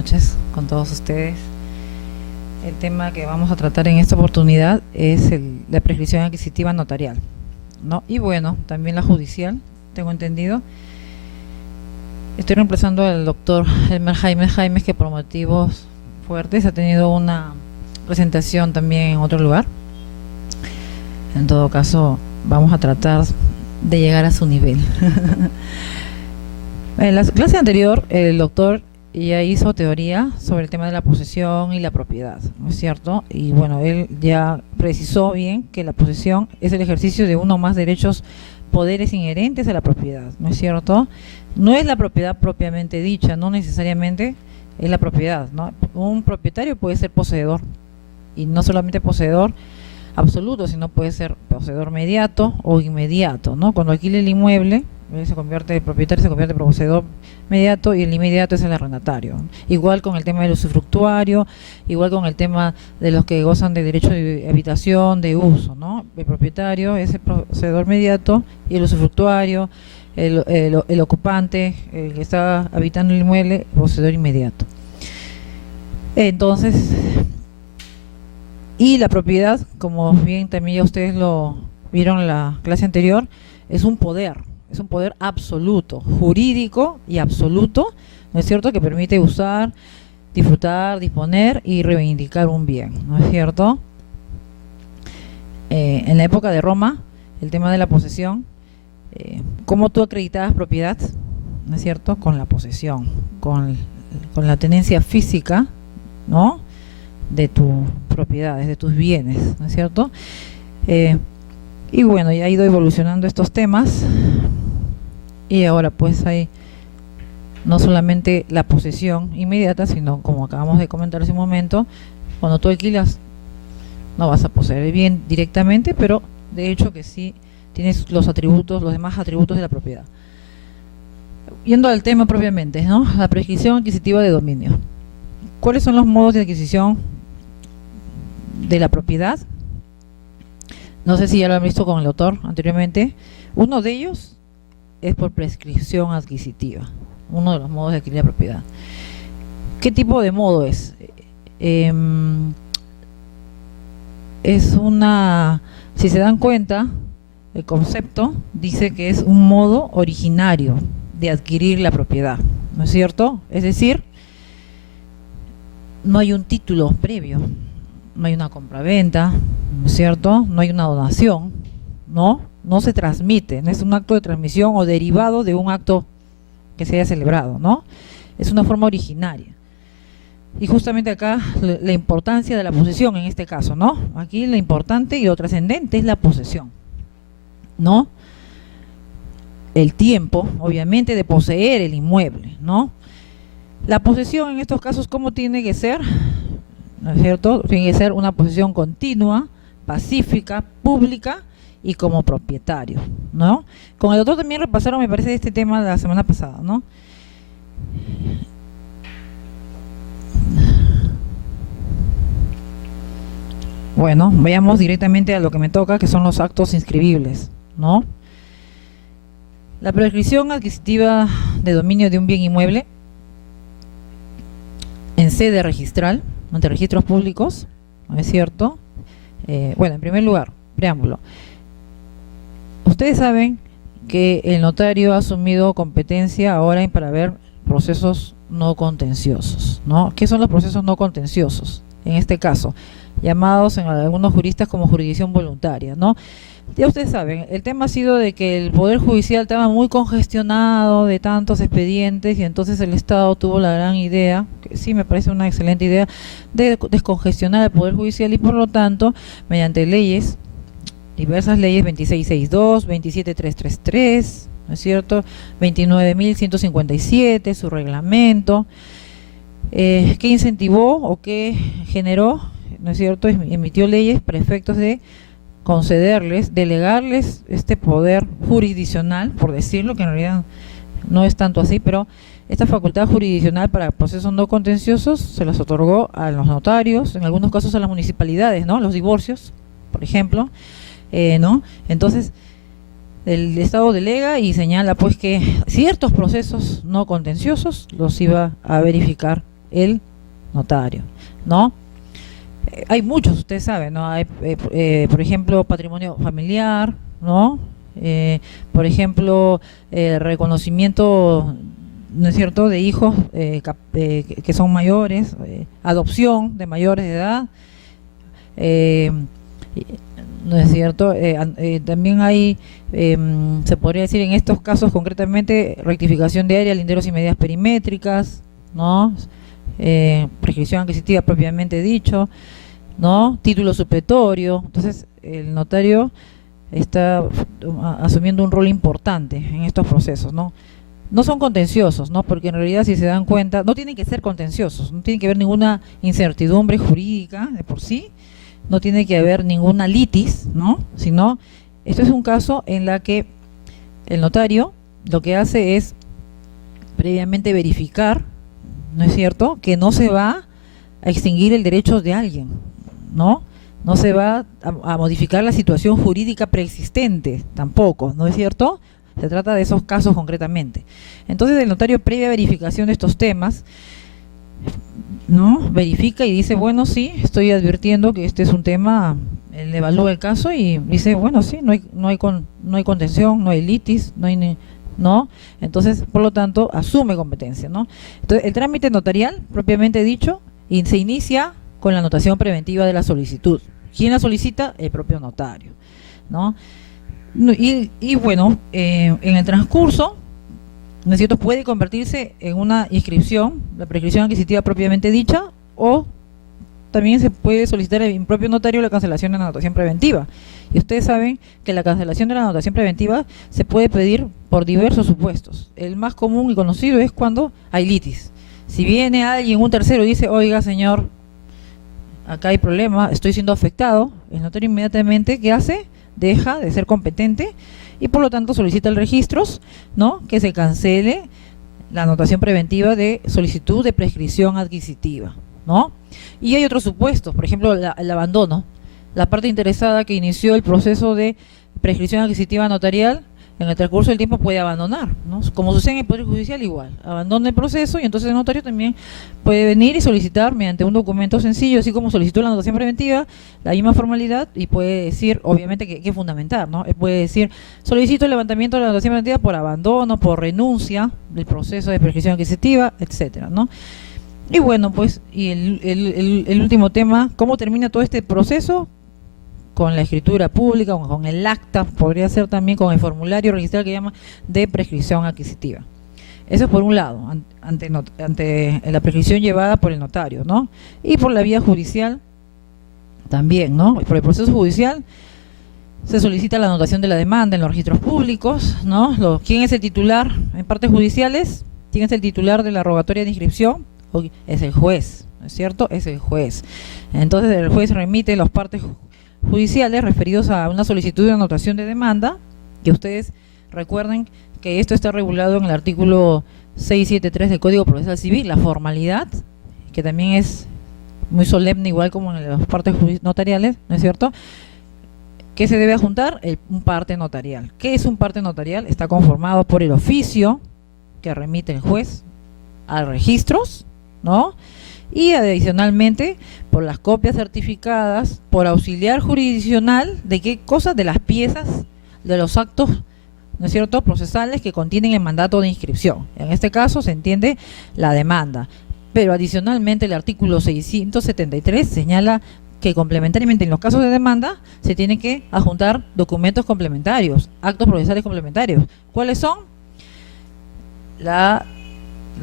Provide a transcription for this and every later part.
noches con todos ustedes. El tema que vamos a tratar en esta oportunidad es la prescripción adquisitiva notarial, ¿no? Y bueno, también la judicial, tengo entendido. Estoy reemplazando al doctor Elmer Jaimes, que por motivos fuertes ha tenido una presentación también en otro lugar. En todo caso, vamos a tratar de llegar a su nivel. En la clase anterior, el doctor ya hizo teoría sobre el tema de la posesión y la propiedad, ¿no es cierto? Y bueno, él ya precisó bien que la posesión es el ejercicio de uno o más derechos, poderes inherentes a la propiedad, ¿no es cierto? No es la propiedad propiamente dicha, no necesariamente es la propiedad, ¿no? Un propietario puede ser poseedor, y no solamente poseedor absoluto, sino puede ser poseedor mediato o inmediato, ¿no? Cuando alquila el inmueble, el propietario se convierte en poseedor mediato y el inmediato es el arrendatario. Igual con el tema del usufructuario, igual con el tema de los que gozan de derecho de habitación, de uso, ¿no? El propietario es el poseedor mediato y el usufructuario, el ocupante, el que está habitando el inmueble, poseedor inmediato. Entonces, y la propiedad, como bien también ya ustedes lo vieron en la clase anterior, es un poder absoluto, jurídico y absoluto, ¿no es cierto?, que permite usar, disfrutar, disponer y reivindicar un bien, ¿no es cierto? En la época de Roma, el tema de la posesión, ¿cómo tú acreditabas propiedad? ¿No es cierto? Con la posesión, con la tenencia física, ¿no?, de tus propiedades, de tus bienes, ¿no es cierto? Y bueno, ya ha ido evolucionando estos temas y ahora pues hay no solamente la posesión inmediata, sino, como acabamos de comentar hace un momento, cuando tú alquilas no vas a poseer el bien directamente, pero de hecho que sí tienes los atributos, los demás atributos de la propiedad. Yendo al tema propiamente, ¿no? La prescripción adquisitiva de dominio. ¿Cuáles son los modos de adquisición de la propiedad? No sé si ya lo han visto con el autor anteriormente. Uno de ellos es por prescripción adquisitiva, uno de los modos de adquirir la propiedad. ¿Qué tipo de modo es? Es una, si se dan cuenta, el concepto dice que es un modo originario de adquirir la propiedad, ¿no es cierto? Es decir, no hay un título previo, no hay una compraventa, ¿no es cierto? No hay una donación, ¿no? No se transmite, no es un acto de transmisión o derivado de un acto que se haya celebrado, ¿no? Es una forma originaria. Y justamente acá la importancia de la posesión en este caso, ¿no? Aquí lo importante y lo trascendente es la posesión, ¿no? El tiempo, obviamente, de poseer el inmueble, ¿no? La posesión en estos casos, ¿cómo tiene que ser? ¿No es cierto? Tiene que ser una posesión continua, pacífica, pública y como propietario, ¿no? Con el doctor también repasaron, me parece, este tema la semana pasada, ¿no? Bueno, vayamos directamente a lo que me toca, que son los actos inscribibles, ¿no? La prescripción adquisitiva de dominio de un bien inmueble en sede registral, ante registros públicos, ¿no es cierto? Bueno, en primer lugar, preámbulo. Ustedes saben que el notario ha asumido competencia ahora para ver procesos no contenciosos, ¿no? ¿Qué son los procesos no contenciosos? En este caso, llamados en algunos juristas como jurisdicción voluntaria, ¿no? Ya ustedes saben, el tema ha sido de que el Poder Judicial estaba muy congestionado de tantos expedientes y entonces el Estado tuvo la gran idea, que sí me parece una excelente idea, de descongestionar el Poder Judicial y por lo tanto, mediante leyes, diversas leyes, 2662, 27333, ¿no es cierto?, 29.157, su reglamento, que incentivó o que generó, ¿no es cierto?, emitió leyes para efectos de concederles, delegarles este poder jurisdiccional, por decirlo, que en realidad no es tanto así, pero esta facultad jurisdiccional para procesos no contenciosos se las otorgó a los notarios, en algunos casos a las municipalidades, ¿no? Los divorcios, por ejemplo, ¿no? Entonces, el Estado delega y señala pues que ciertos procesos no contenciosos los iba a verificar el notario, ¿no? Hay muchos, ustedes saben, ¿no? Hay, por ejemplo, patrimonio familiar, ¿no? Por ejemplo, reconocimiento, ¿no es cierto?, de hijos que son mayores, adopción de mayores de edad, ¿no es cierto? También hay, se podría decir en estos casos concretamente, rectificación de área, linderos y medidas perimétricas, ¿no? Prescripción adquisitiva propiamente dicho, ¿no? Título supletorio. Entonces, el notario está asumiendo un rol importante en estos procesos, ¿no? No son contenciosos, ¿no? Porque en realidad, si se dan cuenta, no tienen que ser contenciosos, no tiene que haber ninguna incertidumbre jurídica de por sí, no tiene que haber ninguna litis, ¿no? Sino, esto es un caso en la que el notario lo que hace es previamente verificar, ¿no es cierto?, que no se va a extinguir el derecho de alguien, ¿no? No se va a modificar la situación jurídica preexistente, tampoco, ¿no es cierto? Se trata de esos casos concretamente. Entonces el notario, previa verificación de estos temas, ¿no?, verifica y dice, bueno, sí, estoy advirtiendo que este es un tema, él evalúa el caso y dice, bueno, sí, no hay contención, no hay litis, ¿no? Entonces, por lo tanto, asume competencia, ¿no? Entonces, el trámite notarial, propiamente dicho, se inicia con la anotación preventiva de la solicitud. ¿Quién la solicita? El propio notario, ¿no? Y bueno, en el transcurso, ¿no es cierto?, puede convertirse en una inscripción, la prescripción adquisitiva propiamente dicha, o también se puede solicitar el propio notario la cancelación de la anotación preventiva. Y ustedes saben que la cancelación de la anotación preventiva se puede pedir por diversos supuestos. El más común y conocido es cuando hay litis. Si viene alguien, un tercero, y dice, oiga, señor, acá hay problema, estoy siendo afectado, el notario inmediatamente, ¿qué hace? Deja de ser competente y por lo tanto solicita el registros, ¿no?, que se cancele la anotación preventiva de solicitud de prescripción adquisitiva, ¿no? Y hay otros supuestos, por ejemplo, el abandono. La parte interesada que inició el proceso de prescripción adquisitiva notarial, en el transcurso del tiempo puede abandonar, ¿no? Como sucede en el Poder Judicial igual, abandona el proceso y entonces el notario también puede venir y solicitar mediante un documento sencillo, así como solicitó la anotación preventiva, la misma formalidad, y puede decir, obviamente que hay que fundamentar, ¿no? Él puede decir, solicito el levantamiento de la anotación preventiva por abandono, por renuncia del proceso de prescripción adquisitiva, etcétera, ¿no? Y bueno, pues, y el último tema, ¿cómo termina todo este proceso? Con la escritura pública, con el acta, podría ser también con el formulario registral que llama de prescripción adquisitiva. Eso es por un lado, ante la prescripción llevada por el notario, ¿no? Y por la vía judicial también, ¿no? Por el proceso judicial se solicita la anotación de la demanda en los registros públicos, ¿no? ¿Quién es el titular en partes judiciales? ¿Quién es el titular de la rogatoria de inscripción? Es el juez, ¿no es cierto? Es el juez. Entonces el juez remite las partes judiciales referidos a una solicitud de anotación de demanda, que ustedes recuerden que esto está regulado en el artículo 673 del Código Procesal Civil, la formalidad, que también es muy solemne, igual como en las partes notariales, ¿no es cierto?, que se debe adjuntar un parte notarial. ¿Qué es un parte notarial? Está conformado por el oficio que remite el juez a registros, ¿no?, y adicionalmente por las copias certificadas por auxiliar jurisdiccional de qué cosas, de las piezas de los actos, ¿no es cierto?, procesales que contienen el mandato de inscripción. En este caso se entiende la demanda, pero adicionalmente el artículo 673 señala que complementariamente en los casos de demanda se tienen que adjuntar documentos complementarios, actos procesales complementarios. ¿Cuáles son? La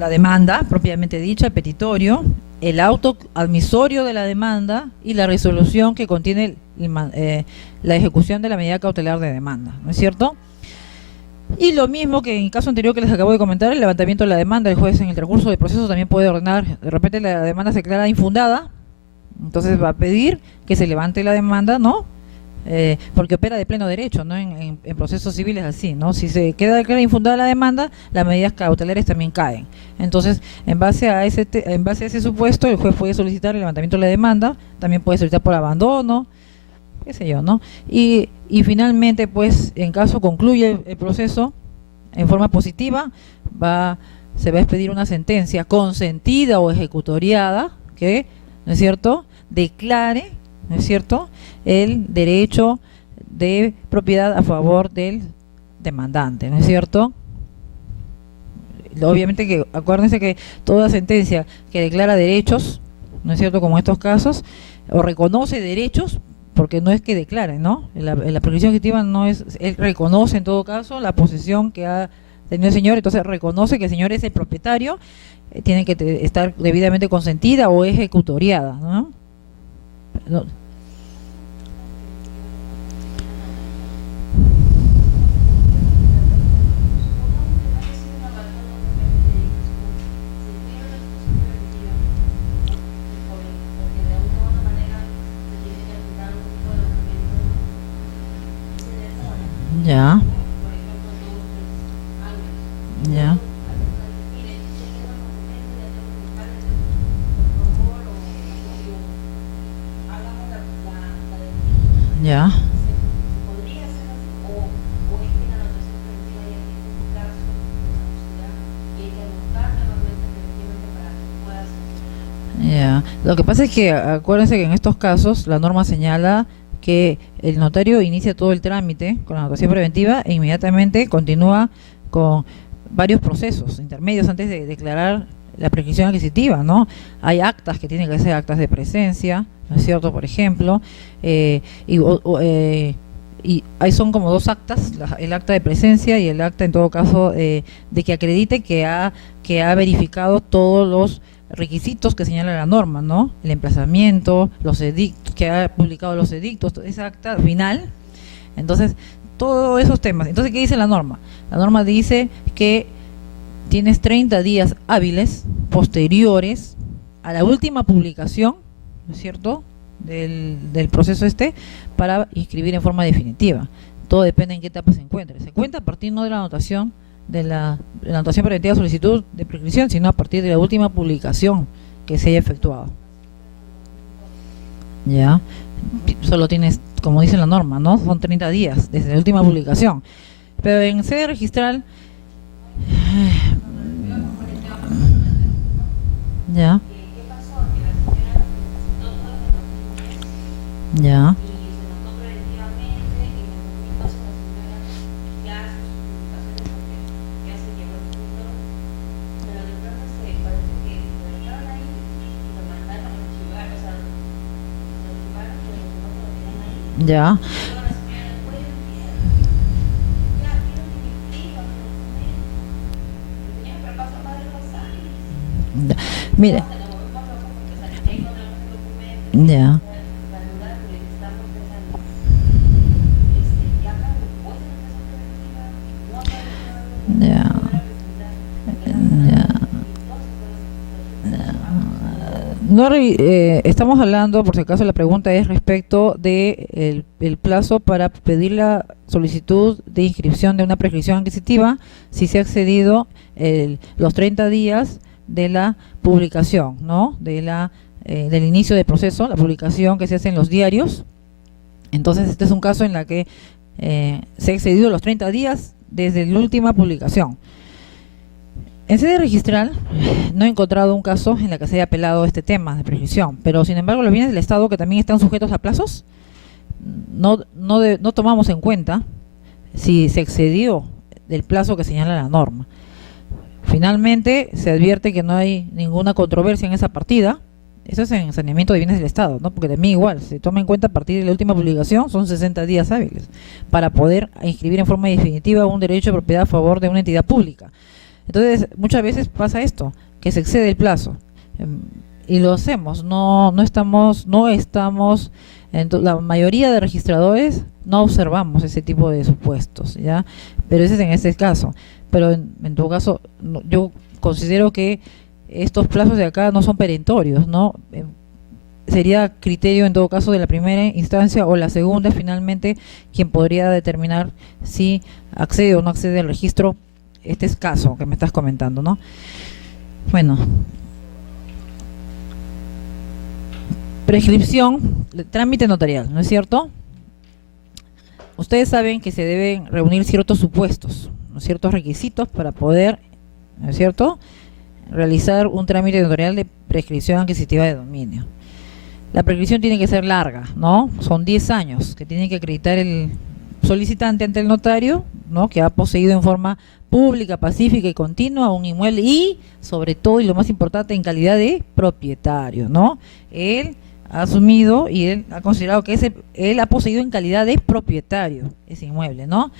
demanda propiamente dicha, el petitorio, el auto admisorio de la demanda y la resolución que contiene la ejecución de la medida cautelar de demanda, ¿no es cierto? Y lo mismo que en el caso anterior que les acabo de comentar, el levantamiento de la demanda, el juez en el transcurso del proceso también puede ordenar, de repente la demanda se declara infundada, entonces va a pedir que se levante la demanda, ¿no? Porque opera de pleno derecho, ¿no? En procesos civiles así, ¿no? Si se queda declarada infundada la demanda, las medidas cautelares también caen. Entonces, en base a ese supuesto, el juez puede solicitar el levantamiento de la demanda, también puede solicitar por abandono, qué sé yo, ¿no? Y finalmente, pues, en caso concluye el proceso en forma positiva, va se va a expedir una sentencia consentida o ejecutoriada que, ¿no es cierto?, declare, ¿no es cierto?, el derecho de propiedad a favor del demandante, ¿no es cierto? Obviamente que, acuérdense que toda sentencia que declara derechos, ¿no es cierto?, como en estos casos, o reconoce derechos, porque no es que declare, ¿no? La prescripción ejecutiva no es, él reconoce en todo caso la posesión que ha tenido el señor, entonces reconoce que el señor es el propietario, tiene que estar debidamente consentida o ejecutoriada, ¿no? Ya. Ya. Ya. Ya. Lo que pasa es que acuérdense que en estos casos la norma señala que el notario inicia todo el trámite con la anotación preventiva e inmediatamente continúa con varios procesos intermedios antes de declarar la prescripción adquisitiva, ¿no? Hay actas que tienen que ser actas de presencia, ¿no es cierto?, por ejemplo, y ahí son como dos actas, el acta de presencia y el acta en todo caso de que acredite que ha verificado todos los requisitos que señala la norma, ¿no? El emplazamiento, los edictos, que ha publicado los edictos, esa acta final. Entonces, todos esos temas. Entonces, ¿qué dice la norma? La norma dice que tienes 30 días hábiles posteriores a la última publicación, ¿no es cierto?, del proceso para inscribir en forma definitiva. Todo depende en qué etapa se encuentre. Se cuenta a partir no de la anotación de la anotación preventiva de solicitud de prescripción, sino a partir de la última publicación que se haya efectuado. Ya, solo tienes, como dice la norma, ¿no?, son 30 días desde la última publicación. Pero en sede registral, ya, ya, ya. Mire, ya, ya, no, estamos hablando, por si acaso la pregunta es respecto de el plazo para pedir la solicitud de inscripción de una prescripción adquisitiva si se ha excedido los 30 días de la publicación, ¿no?, del inicio del proceso, la publicación que se hace en los diarios. Entonces este es un caso en la que se ha excedido los 30 días desde la última publicación. En sede registral no he encontrado un caso en la que se haya apelado este tema de prescripción, pero sin embargo los bienes del Estado que también están sujetos a plazos, no tomamos en cuenta si se excedió del plazo que señala la norma. Finalmente se advierte que no hay ninguna controversia en esa partida. Eso es en saneamiento de bienes del Estado, ¿no?, porque también igual, se toma en cuenta a partir de la última publicación, son 60 días hábiles para poder inscribir en forma definitiva un derecho de propiedad a favor de una entidad pública. Entonces, muchas veces pasa esto, que se excede el plazo, y lo hacemos, no estamos, la mayoría de registradores no observamos ese tipo de supuestos, ¿ya? Pero ese es en este caso. Pero en todo caso, yo considero que estos plazos de acá no son perentorios, ¿no? Sería criterio en todo caso de la primera instancia o la segunda finalmente quien podría determinar si accede o no accede al registro. Este es caso que me estás comentando, ¿no? Bueno, prescripción, trámite notarial, ¿no es cierto? Ustedes saben que se deben reunir ciertos supuestos, ¿no?, ciertos requisitos para poder ¿no es cierto?, realizar un trámite notarial de prescripción adquisitiva de dominio. La prescripción tiene que ser larga, ¿no? Son 10 años que tiene que acreditar el solicitante ante el notario, ¿no?, que ha poseído en forma pública, pacífica y continua un inmueble y, sobre todo, y lo más importante, en calidad de propietario, ¿no? Él ha asumido y él ha considerado que él ha poseído en calidad de propietario ese inmueble, ¿no?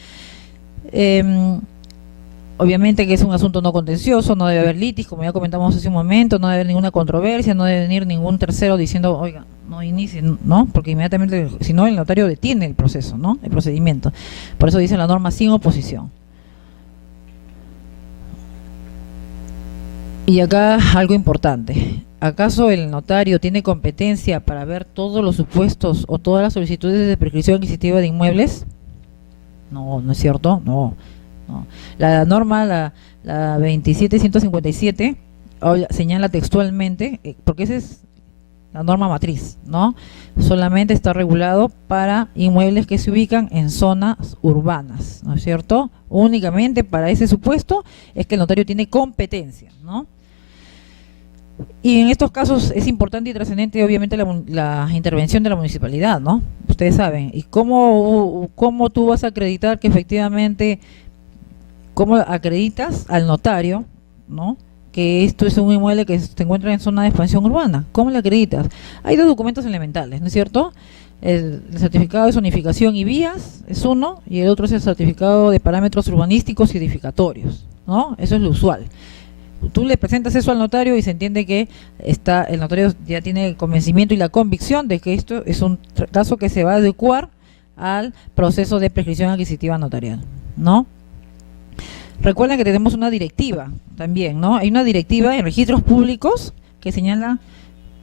Obviamente que es un asunto no contencioso, no debe haber litis, como ya comentamos hace un momento, no debe haber ninguna controversia, no debe venir ningún tercero diciendo, oiga, no inicie, ¿no? Porque inmediatamente, si no, el notario detiene el proceso, ¿no?, el procedimiento. Por eso dice la norma sin oposición. Y acá algo importante. ¿Acaso el notario tiene competencia para ver todos los supuestos o todas las solicitudes de prescripción adquisitiva de inmuebles? No, no es cierto, no. La norma, la 27157, señala textualmente, porque esa es la norma matriz, ¿no? Solamente está regulado para inmuebles que se ubican en zonas urbanas, ¿no es cierto? Únicamente para ese supuesto es que el notario tiene competencia, ¿no? Y en estos casos es importante y trascendente, obviamente, la intervención de la municipalidad, ¿no? Ustedes saben. ¿Y cómo tú vas a acreditar que efectivamente, cómo acreditas al notario, ¿no?, que esto es un inmueble que se encuentra en zona de expansión urbana? ¿Cómo le acreditas? Hay dos documentos elementales, ¿no es cierto? El certificado de zonificación y vías es uno, y el otro es el certificado de parámetros urbanísticos y edificatorios, ¿no? Eso es lo usual. Tú le presentas eso al notario y se entiende que el notario ya tiene el convencimiento y la convicción de que esto es un caso que se va a adecuar al proceso de prescripción adquisitiva notarial, ¿no? Recuerden que tenemos una directiva también, ¿no? Hay una directiva en registros públicos que señala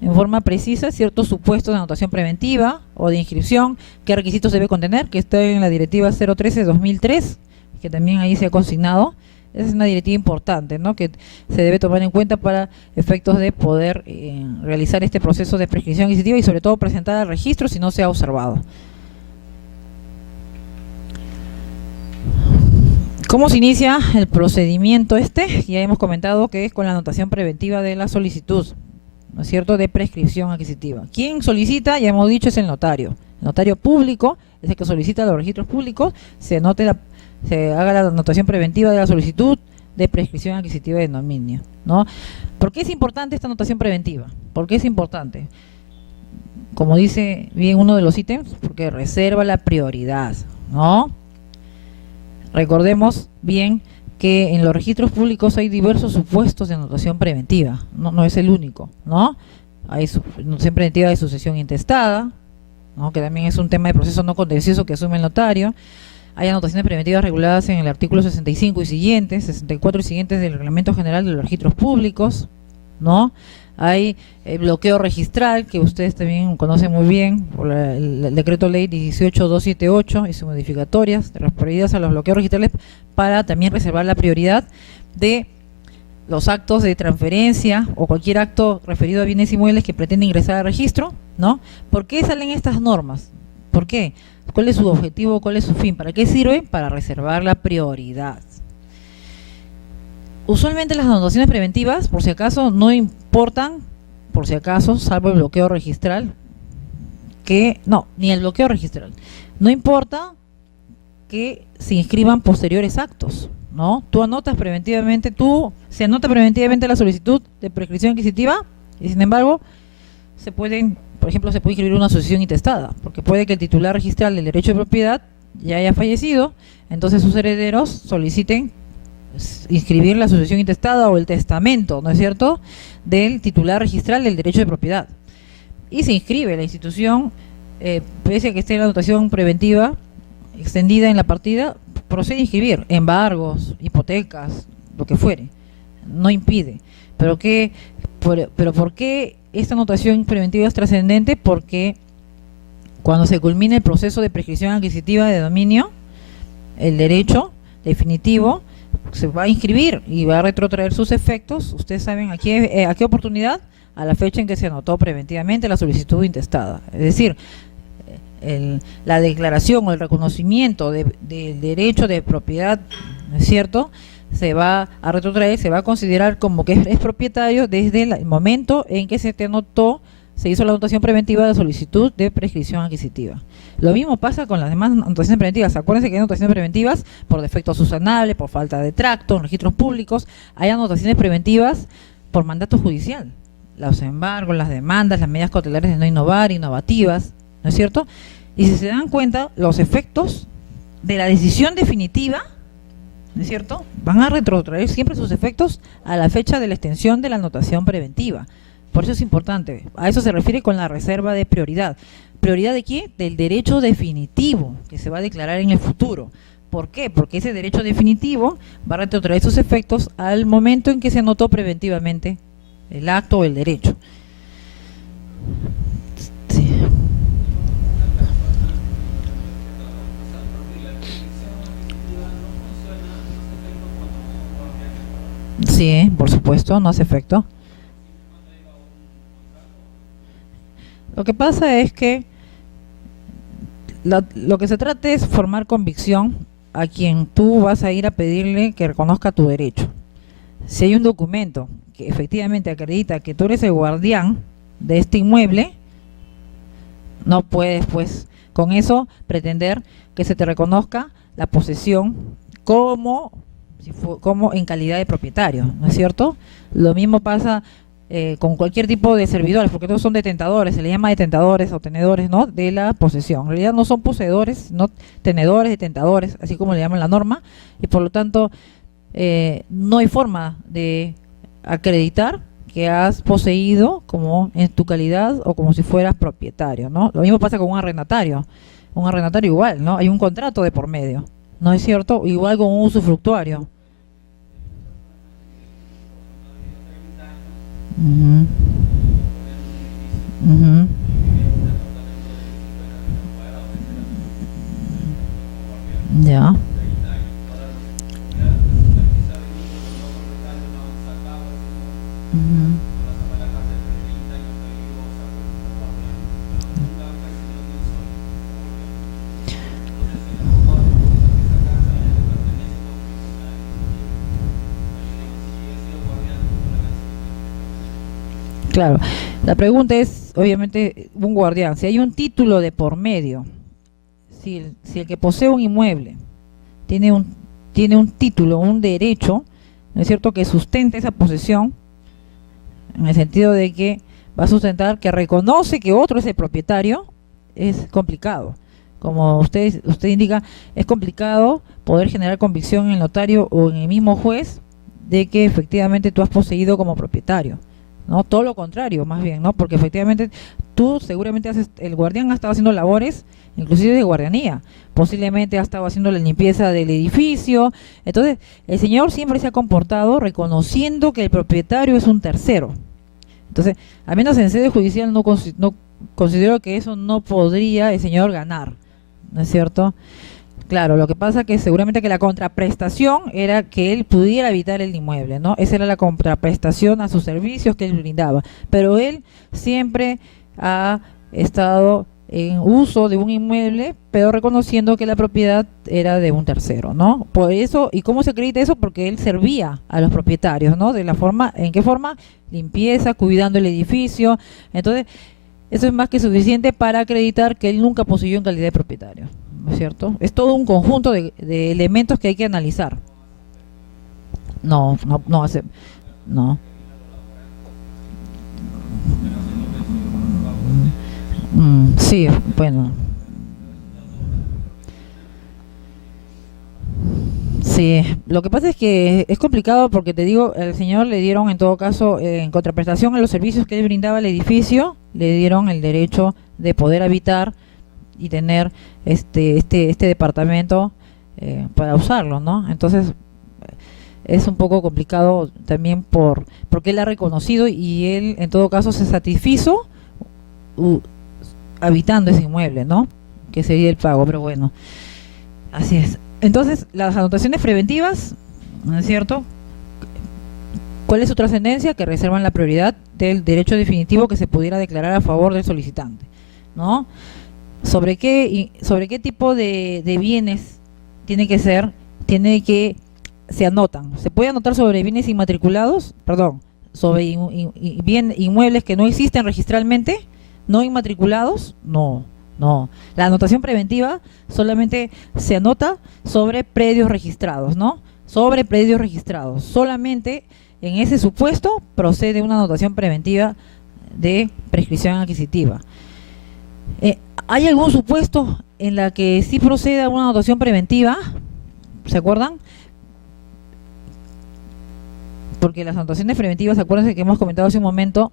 en forma precisa ciertos supuestos de anotación preventiva o de inscripción, qué requisitos debe contener, que está en la directiva 013-2003, que también ahí se ha consignado. Esa es una directiva importante, ¿no?, que se debe tomar en cuenta para efectos de poder realizar este proceso de prescripción adquisitiva y sobre todo presentar al registro si no se ha observado. ¿Cómo se inicia el procedimiento Ya hemos comentado que es con la anotación preventiva de la solicitud, ¿no es cierto?, de prescripción adquisitiva. ¿Quién solicita? Ya hemos dicho, es el notario. El notario público es el que solicita los registros públicos, se haga la anotación preventiva de la solicitud de prescripción adquisitiva de dominio, ¿no? ¿Por qué es importante esta anotación preventiva? ¿Por qué es importante? Como dice bien uno de los ítems, porque reserva la prioridad, ¿no? Recordemos bien que en los registros públicos hay diversos supuestos de anotación preventiva, no es el único, ¿no? Hay anotación preventiva de sucesión intestada, ¿no?, que también es un tema de proceso no contencioso que asume el notario. Hay anotaciones preventivas reguladas en el artículo 65 y siguientes, 64 y siguientes del Reglamento General de los Registros Públicos, ¿no? Hay el bloqueo registral, que ustedes también conocen muy bien, por el decreto ley 18278 y sus modificatorias, referidas a los bloqueos registrales, para también reservar la prioridad de los actos de transferencia o cualquier acto referido a bienes inmuebles que pretende ingresar al registro, ¿no? ¿Por qué salen estas normas? ¿Por qué? ¿Cuál es su objetivo? ¿Cuál es su fin? ¿Para qué sirve? Para reservar la prioridad. Usualmente las anotaciones preventivas, por si acaso, no importan, por si acaso, salvo el bloqueo registral, ni el bloqueo registral. No importa que se inscriban posteriores actos, ¿no? Tú anotas preventivamente, se anota preventivamente la solicitud de prescripción adquisitiva y sin embargo, por ejemplo, se puede inscribir una sucesión intestada, porque puede que el titular registral del derecho de propiedad ya haya fallecido, entonces sus herederos soliciten inscribir la sucesión intestada o el testamento, ¿no es cierto?, del titular registral del derecho de propiedad. Y se inscribe la institución, pese a que esté la anotación preventiva extendida en la partida, procede a inscribir embargos, hipotecas, lo que fuere, no impide. ¿Pero por qué esta anotación preventiva es trascendente? Porque cuando se culmine el proceso de prescripción adquisitiva de dominio, el derecho definitivo se va a inscribir y va a retrotraer sus efectos. Ustedes saben a qué oportunidad, a la fecha en que se anotó preventivamente la solicitud intestada. Es decir, la declaración o el reconocimiento del derecho de propiedad, ¿no es cierto?, se va a retrotraer, se va a considerar como que es propietario desde el momento en que se hizo la anotación preventiva de solicitud de prescripción adquisitiva. Lo mismo pasa con las demás anotaciones preventivas. Acuérdense que hay anotaciones preventivas por defecto subsanable, por falta de tracto, en registros públicos. Hay anotaciones preventivas por mandato judicial. Los embargos, las demandas, las medidas cautelares de no innovar, innovativas, ¿no es cierto? Y si se dan cuenta, los efectos de la decisión definitiva, ¿no es cierto?, van a retrotraer siempre sus efectos a la fecha de la extensión de la anotación preventiva. Por eso es importante. A eso se refiere con la reserva de prioridad. ¿Prioridad de qué? Del derecho definitivo que se va a declarar en el futuro. ¿Por qué? Porque ese derecho definitivo va a retrotraer sus efectos al momento en que se anotó preventivamente el acto o el derecho. Sí. Sí, por supuesto, no hace efecto. Lo que pasa es que lo que se trata es formar convicción a quien tú vas a ir a pedirle que reconozca tu derecho. Si hay un documento que efectivamente acredita que tú eres el guardián de este inmueble, no puedes, pues, con eso pretender que se te reconozca la posesión como en calidad de propietario, ¿no es cierto? Lo mismo pasa con cualquier tipo de servidores, porque todos son detentadores, se les llama detentadores o tenedores, ¿no?, de la posesión. En realidad no son poseedores, no tenedores, detentadores, así como le llaman la norma, y por lo tanto no hay forma de acreditar que has poseído como en tu calidad o como si fueras propietario, ¿no? Lo mismo pasa con un arrendatario igual, ¿no? Hay un contrato de por medio, ¿no es cierto? Igual con un usufructuario. Ujú. Ujú. Ya. Ujú. Claro, la pregunta es, obviamente, un guardián, si hay un título de por medio, si el que posee un inmueble tiene un título, un derecho, ¿no es cierto?, que sustente esa posesión, en el sentido de que va a sustentar que reconoce que otro es el propietario, es complicado. Como usted indica, es complicado poder generar convicción en el notario o en el mismo juez de que efectivamente tú has poseído como propietario, ¿no? Todo lo contrario, más bien, ¿no? Porque efectivamente tú seguramente el guardián ha estado haciendo labores, inclusive de guardianía, posiblemente ha estado haciendo la limpieza del edificio. Entonces, el señor siempre se ha comportado reconociendo que el propietario es un tercero. Entonces, al menos en sede judicial no considero que eso no podría el señor ganar, ¿no es cierto? Claro, lo que pasa que seguramente que la contraprestación era que él pudiera habitar el inmueble, ¿no? Esa era la contraprestación a sus servicios que él brindaba. Pero él siempre ha estado en uso de un inmueble, pero reconociendo que la propiedad era de un tercero, ¿no? Por eso, ¿y cómo se acredita eso? Porque él servía a los propietarios, ¿no? ¿En qué forma? Limpieza, cuidando el edificio. Entonces, eso es más que suficiente para acreditar que él nunca poseyó en calidad de propietario, ¿no es cierto? Es todo un conjunto de elementos que hay que analizar. No, no, no hace, no. Sí, bueno. Sí, lo que pasa es que es complicado porque te digo, al señor le dieron en todo caso, en contraprestación a los servicios que él brindaba al edificio, le dieron el derecho de poder habitar y tener este departamento para usarlo, ¿no? Entonces es un poco complicado también porque él ha reconocido y él en todo caso se satisfizo uh, habitando ese inmueble, ¿no? Que sería el pago, pero bueno, así es. Entonces, las anotaciones preventivas, ¿no es cierto? ¿Cuál es su trascendencia? Que reservan la prioridad del derecho definitivo que se pudiera declarar a favor del solicitante, ¿no? ¿Sobre qué tipo de bienes tiene que se anotan. ¿Se puede anotar sobre bienes inmatriculados? Perdón, sobre inmuebles que no existen registralmente, no inmatriculados. No, no. La anotación preventiva solamente se anota sobre predios registrados, ¿no? Sobre predios registrados. Solamente en ese supuesto procede una anotación preventiva de prescripción adquisitiva. ¿Hay algún supuesto en la que sí proceda una anotación preventiva? ¿Se acuerdan? Porque las anotaciones preventivas, acuérdense que hemos comentado hace un momento,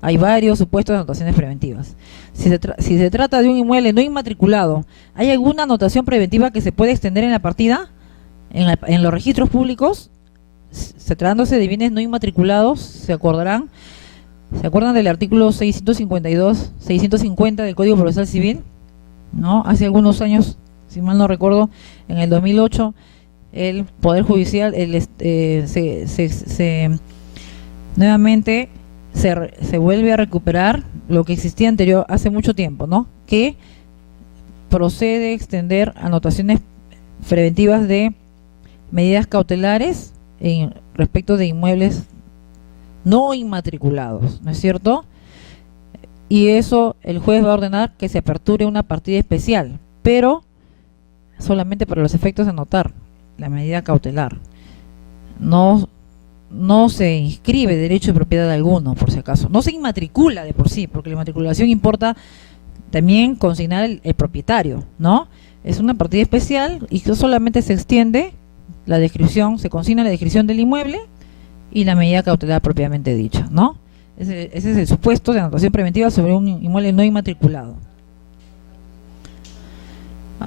hay varios supuestos de anotaciones preventivas. Si se trata de un inmueble no inmatriculado, ¿hay alguna anotación preventiva que se puede extender en la partida? En los registros públicos, tratándose de bienes no inmatriculados, ¿se acordarán? ¿Se acuerdan del artículo 652, 650 del Código Procesal Civil? ¿No? Hace algunos años, si mal no recuerdo, en el 2008, el Poder Judicial nuevamente se vuelve a recuperar lo que existía anterior hace mucho tiempo, ¿no? Que procede a extender anotaciones preventivas de medidas cautelares en respecto de inmuebles no inmatriculados, ¿no es cierto? Y eso el juez va a ordenar que se aperture una partida especial, pero solamente para los efectos de anotar la medida cautelar. No se inscribe derecho de propiedad alguno, por si acaso. No se inmatricula de por sí, porque la inmatriculación importa también consignar el propietario, ¿no? Es una partida especial y que solamente se extiende la descripción, se consigna la descripción del inmueble y la medida cautelar propiamente dicha, ¿no? Ese es el supuesto de anotación preventiva sobre un inmueble no inmatriculado.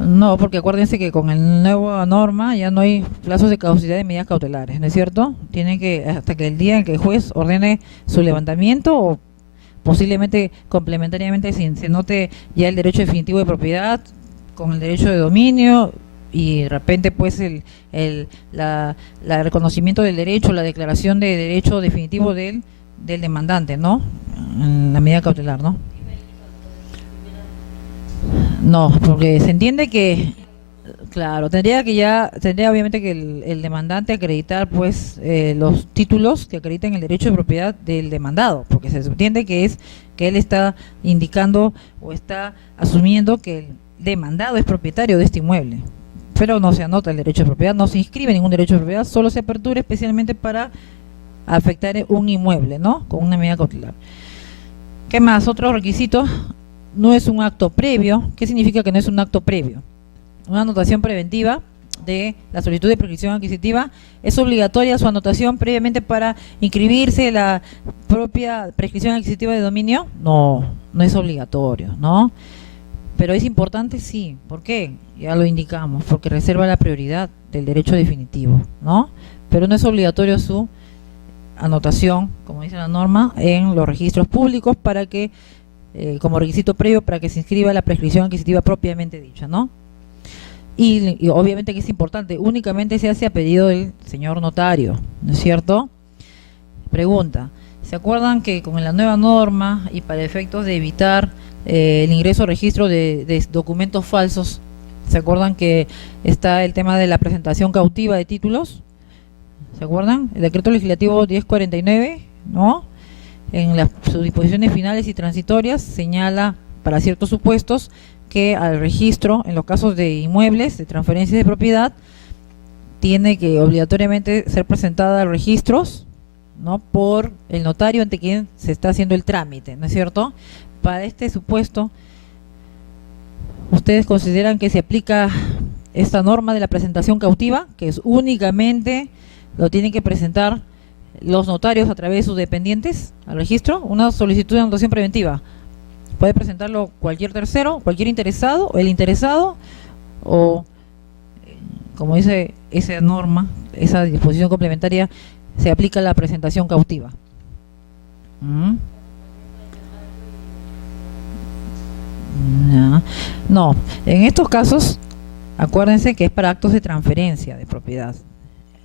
No, porque acuérdense que con la nueva norma ya no hay plazos de caducidad de medidas cautelares, ¿no es cierto? Tienen que, hasta que el día en que el juez ordene su levantamiento o posiblemente complementariamente se note ya el derecho definitivo de propiedad con el derecho de dominio y de repente pues el reconocimiento del derecho, la declaración de derecho definitivo del demandante, ¿no? En la medida cautelar, ¿no? No, porque se entiende que, claro, tendría obviamente que el demandante acreditar pues los títulos que acrediten el derecho de propiedad del demandado, porque se entiende que él está indicando o está asumiendo que el demandado es propietario de este inmueble, pero no se anota el derecho de propiedad, no se inscribe ningún derecho de propiedad, solo se apertura especialmente para afectar un inmueble, ¿no? Con una medida cautelar. ¿Qué más? Otros requisitos. No es un acto previo. ¿Qué significa que no es un acto previo? Una anotación preventiva de la solicitud de prescripción adquisitiva es obligatoria su anotación previamente para inscribirse la propia prescripción adquisitiva de dominio. No es obligatorio, ¿no? Pero es importante, sí. ¿Por qué? Ya lo indicamos, porque reserva la prioridad del derecho definitivo, ¿no? Pero no es obligatorio su anotación, como dice la norma, en los registros públicos para que como requisito previo para que se inscriba la prescripción adquisitiva propiamente dicha, ¿no? Y obviamente que es importante, únicamente se hace a pedido del señor notario, ¿no es cierto? Pregunta, ¿se acuerdan que con la nueva norma y para efectos de evitar el ingreso al registro de documentos falsos, ¿se acuerdan que está el tema de la presentación cautiva de títulos? ¿Se acuerdan? El decreto legislativo 1049, ¿no? En sus disposiciones finales y transitorias señala para ciertos supuestos que al registro, en los casos de inmuebles, de transferencias de propiedad, tiene que obligatoriamente ser presentada a registros, ¿no? Por el notario ante quien se está haciendo el trámite, ¿no es cierto? Para este supuesto, ¿ustedes consideran que se aplica esta norma de la presentación cautiva, que es únicamente lo tienen que presentar los notarios a través de sus dependientes al registro? Una solicitud de anotación preventiva puede presentarlo cualquier tercero, cualquier interesado, o el interesado, o como dice esa norma, esa disposición complementaria, se aplica la presentación cautiva. No, en estos casos acuérdense que es para actos de transferencia de propiedad.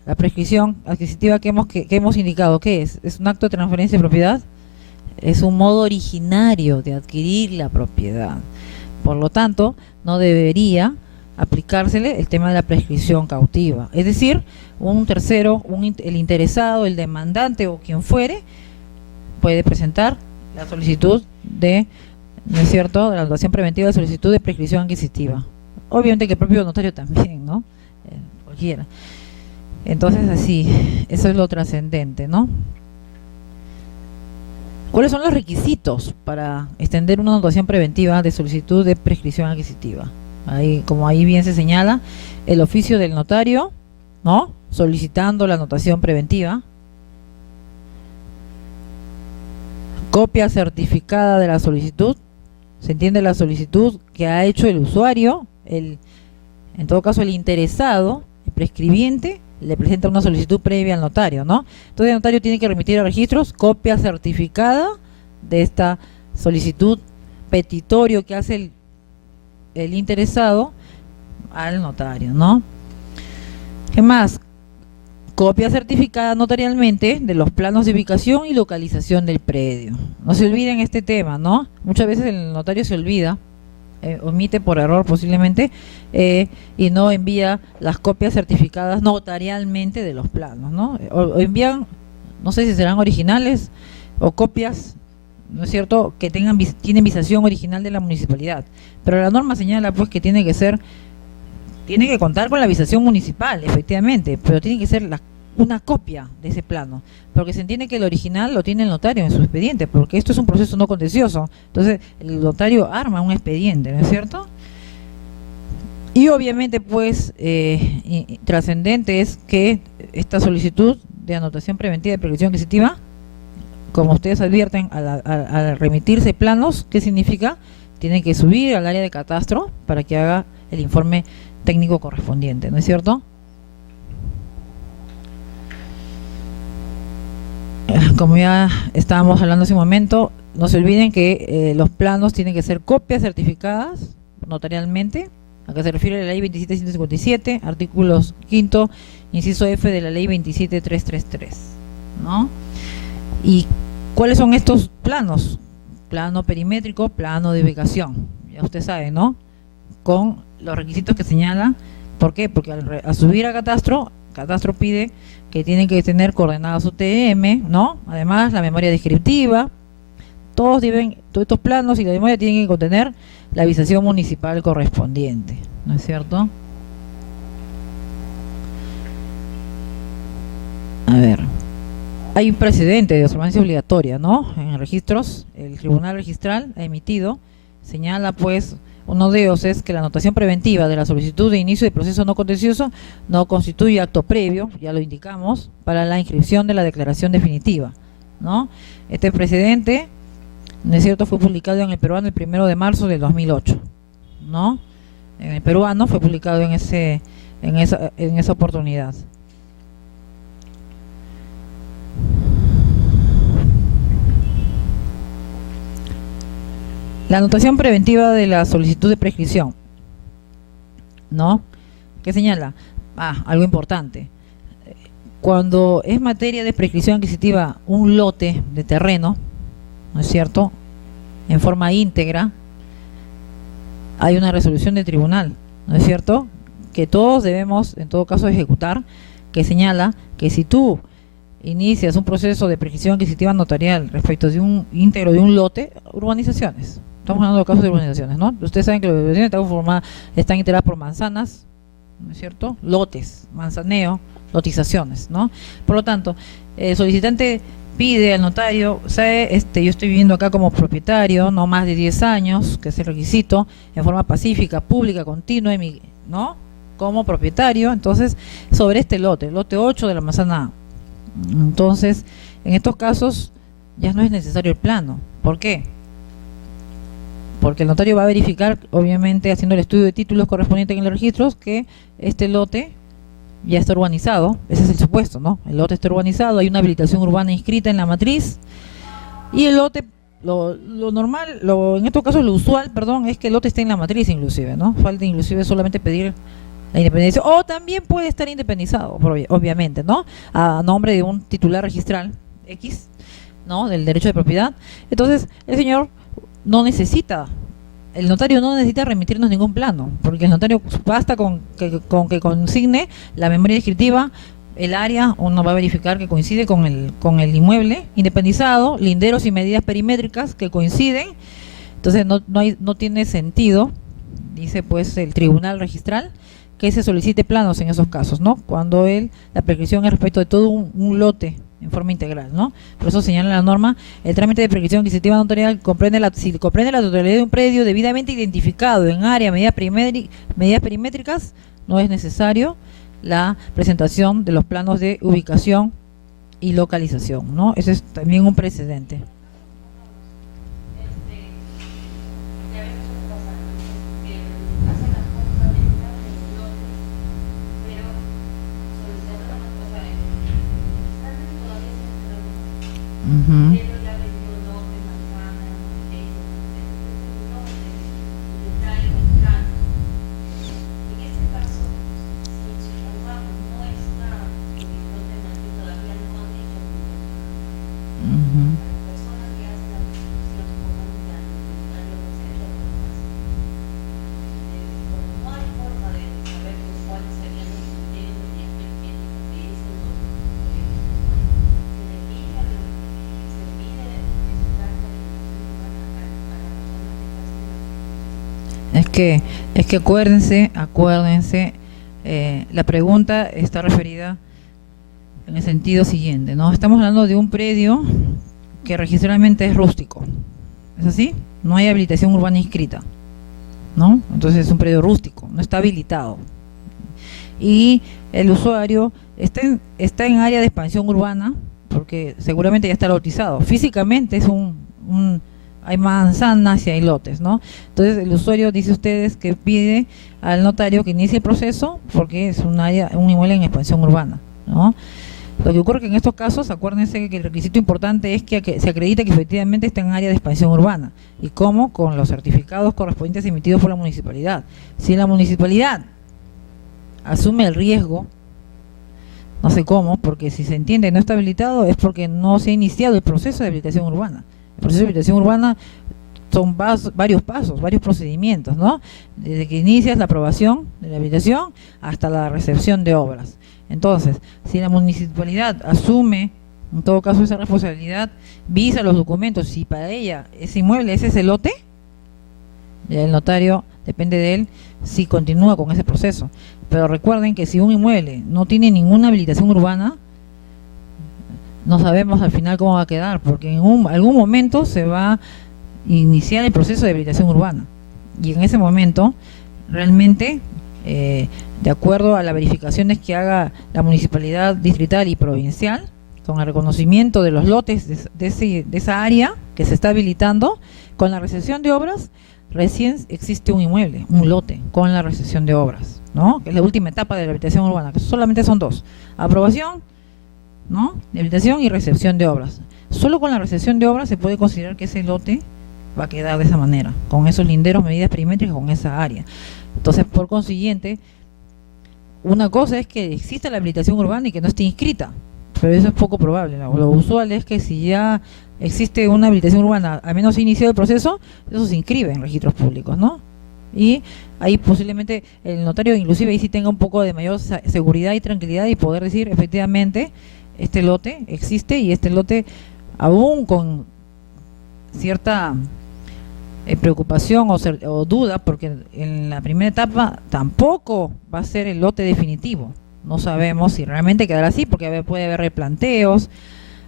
La prescripción adquisitiva que hemos indicado, ¿qué es? ¿Es un acto de transferencia de propiedad? Es un modo originario de adquirir la propiedad. Por lo tanto, no debería aplicársele el tema de la prescripción cautiva. Es decir, un tercero, el interesado, el demandante o quien fuere, puede presentar la solicitud de, ¿no es cierto?, de la anotación preventiva de solicitud de prescripción adquisitiva. Obviamente que el propio notario también, ¿no? Cualquiera. Entonces, así, eso es lo trascendente, ¿no? ¿Cuáles son los requisitos para extender una anotación preventiva de solicitud de prescripción adquisitiva? Ahí, como ahí bien se señala, el oficio del notario, ¿no?, solicitando la anotación preventiva, copia certificada de la solicitud, se entiende la solicitud que ha hecho el usuario, en todo caso el interesado, el prescribiente, le presenta una solicitud previa al notario, ¿no? Entonces el notario tiene que remitir a registros copia certificada de esta solicitud petitorio que hace el interesado al notario, ¿no? ¿Qué más? Copia certificada notarialmente de los planos de ubicación y localización del predio. No se olviden este tema, ¿no? Muchas veces el notario se olvida, omite por error posiblemente, y no envía las copias certificadas notarialmente de los planos, ¿no? O envían, no sé si serán originales o copias, ¿no es cierto?, que tienen visación original de la municipalidad. Pero la norma señala pues que tiene que contar con la visación municipal, efectivamente, pero tiene que ser una copia de ese plano, porque se entiende que el original lo tiene el notario en su expediente, porque esto es un proceso no contencioso. Entonces el notario arma un expediente, ¿no es cierto? Y obviamente pues trascendente es que esta solicitud de anotación preventiva de prescripción adquisitiva, como ustedes advierten, al remitirse planos, ¿qué significa? Tienen que subir al área de catastro para que haga el informe técnico correspondiente, ¿no es cierto? Como ya estábamos hablando hace un momento, no se olviden que los planos tienen que ser copias certificadas notarialmente, a que se refiere a la ley 27.157, artículos 5º, inciso F de la ley 27.333, ¿no? ¿Y cuáles son estos planos? Plano perimétrico, plano de ubicación, ya usted sabe, ¿no? Con los requisitos que señala. ¿Por qué? Porque al subir a catastro pide que tienen que tener coordenadas UTM, ¿no? Además, la memoria descriptiva, todos estos planos y la memoria tienen que contener la avisación municipal correspondiente, ¿no es cierto? A ver, hay un precedente de observancia obligatoria, ¿no? En registros, el tribunal registral ha emitido, señala pues, uno de ellos es que la anotación preventiva de la solicitud de inicio de proceso no contencioso no constituye acto previo, ya lo indicamos, para la inscripción de la declaración definitiva, ¿no? Este precedente, ¿no es cierto?, fue publicado en el peruano el 1 de marzo del 2008, ¿no? En el peruano fue publicado en esa oportunidad. La anotación preventiva de la solicitud de prescripción, ¿no? ¿Qué señala? Algo importante. Cuando es materia de prescripción adquisitiva un lote de terreno, ¿no es cierto?, en forma íntegra, hay una resolución del tribunal, ¿no es cierto?, que todos debemos, en todo caso, ejecutar, que señala que si tú inicias un proceso de prescripción adquisitiva notarial respecto de un íntegro de un lote, urbanizaciones. Estamos hablando de casos de urbanizaciones, ¿no? Ustedes saben que las urbanizaciones están integradas por manzanas, ¿no es cierto?, lotes, manzaneo, lotizaciones, ¿no? Por lo tanto, el solicitante pide al notario, yo estoy viviendo acá como propietario, no más de 10 años, que es el requisito, en forma pacífica, pública, continua, ¿no?, como propietario. Entonces, sobre este lote, el lote 8 de la manzana A. Entonces, en estos casos ya no es necesario el plano. ¿Por qué? Porque el notario va a verificar, obviamente haciendo el estudio de títulos correspondiente en los registros, que este lote ya está urbanizado. Ese es el supuesto, ¿no? El lote está urbanizado, hay una habilitación urbana inscrita en la matriz, y el lote, lo normal, en estos casos lo usual, es que el lote esté en la matriz inclusive, ¿no? Falta inclusive solamente pedir la independencia, o también puede estar independizado, obviamente, ¿no?, a nombre de un titular registral X, ¿no?, del derecho de propiedad. Entonces, el señor no necesita el notario no necesita remitirnos ningún plano, porque el notario basta con que consigne la memoria descriptiva, el área, uno va a verificar que coincide con el inmueble independizado, linderos y medidas perimétricas que coinciden. Entonces no tiene sentido, dice pues el tribunal registral, que se solicite planos en esos casos, ¿no? Cuando la prescripción es respecto de todo un lote en forma integral, ¿no? Por eso señala la norma, el trámite de prescripción adquisitiva notarial si comprende la totalidad de un predio debidamente identificado en área, medidas perimétricas, no es necesario la presentación de los planos de ubicación y localización, ¿no? Ese es también un precedente. Uh-huh. Es que acuérdense, la pregunta está referida en el sentido siguiente, ¿no? Estamos hablando de un predio que registralmente es rústico, ¿es así? No hay habilitación urbana inscrita, ¿no? Entonces es un predio rústico, no está habilitado. Y el usuario está en área de expansión urbana, porque seguramente ya está lotizado. Físicamente es hay manzanas y hay lotes, ¿no? Entonces el usuario dice ustedes que pide al notario que inicie el proceso porque es un inmueble en expansión urbana, ¿no? Lo que ocurre es que en estos casos, acuérdense que el requisito importante es que se acredite que efectivamente está en área de expansión urbana. ¿Y cómo? Con los certificados correspondientes emitidos por la municipalidad. Si la municipalidad asume el riesgo, no sé cómo, porque si se entiende no está habilitado es porque no se ha iniciado el proceso de habilitación urbana. El proceso de habilitación urbana son varios pasos, varios procedimientos, ¿no? Desde que inicias la aprobación de la habilitación hasta la recepción de obras. Entonces, si la municipalidad asume, en todo caso, esa responsabilidad, visa los documentos, si para ella ese inmueble es ese lote, ya el notario, depende de él, si continúa con ese proceso. Pero recuerden que si un inmueble no tiene ninguna habilitación urbana, no sabemos al final cómo va a quedar, porque en algún momento se va a iniciar el proceso de habilitación urbana. Y en ese momento, realmente, de acuerdo a las verificaciones que haga la municipalidad distrital y provincial, con el reconocimiento de los lotes de esa área que se está habilitando, con la recepción de obras, recién existe un inmueble, un lote, con la recepción de obras, ¿no? Que es la última etapa de la habilitación urbana, que solamente son dos: aprobación, ¿no?, de habilitación y recepción de obras. Solo con la recepción de obras se puede considerar que ese lote va a quedar de esa manera, con esos linderos, medidas perimétricas, con esa área. Entonces, por consiguiente, una cosa es que exista la habilitación urbana y que no esté inscrita, pero eso es poco probable. Lo usual es que si ya existe una habilitación urbana, al menos se inició el proceso, eso se inscribe en registros públicos, ¿no? Y ahí posiblemente el notario inclusive ahí sí tenga un poco de mayor seguridad y tranquilidad y poder decir efectivamente este lote existe, y este lote, aún con cierta preocupación o duda, porque en la primera etapa tampoco va a ser el lote definitivo, no sabemos si realmente quedará así, porque puede haber replanteos,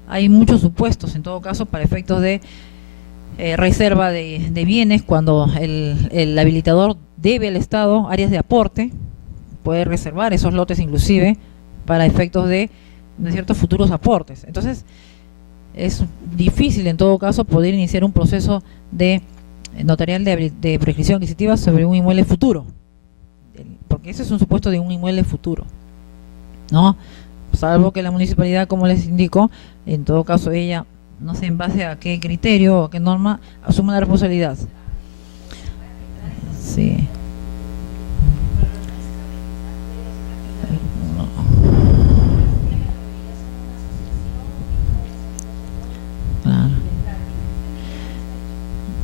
hay muchos supuestos en todo caso para efectos de reserva de bienes. Cuando el habilitador debe al Estado áreas de aporte, puede reservar esos lotes inclusive para efectos de ciertos futuros aportes. Entonces es difícil en todo caso poder iniciar un proceso de notarial de prescripción adquisitiva sobre un inmueble futuro, porque ese es un supuesto de un inmueble futuro, ¿no? Salvo que la municipalidad, como les indico, en todo caso ella, no sé en base a qué criterio o a qué norma, asuma la responsabilidad. Sí.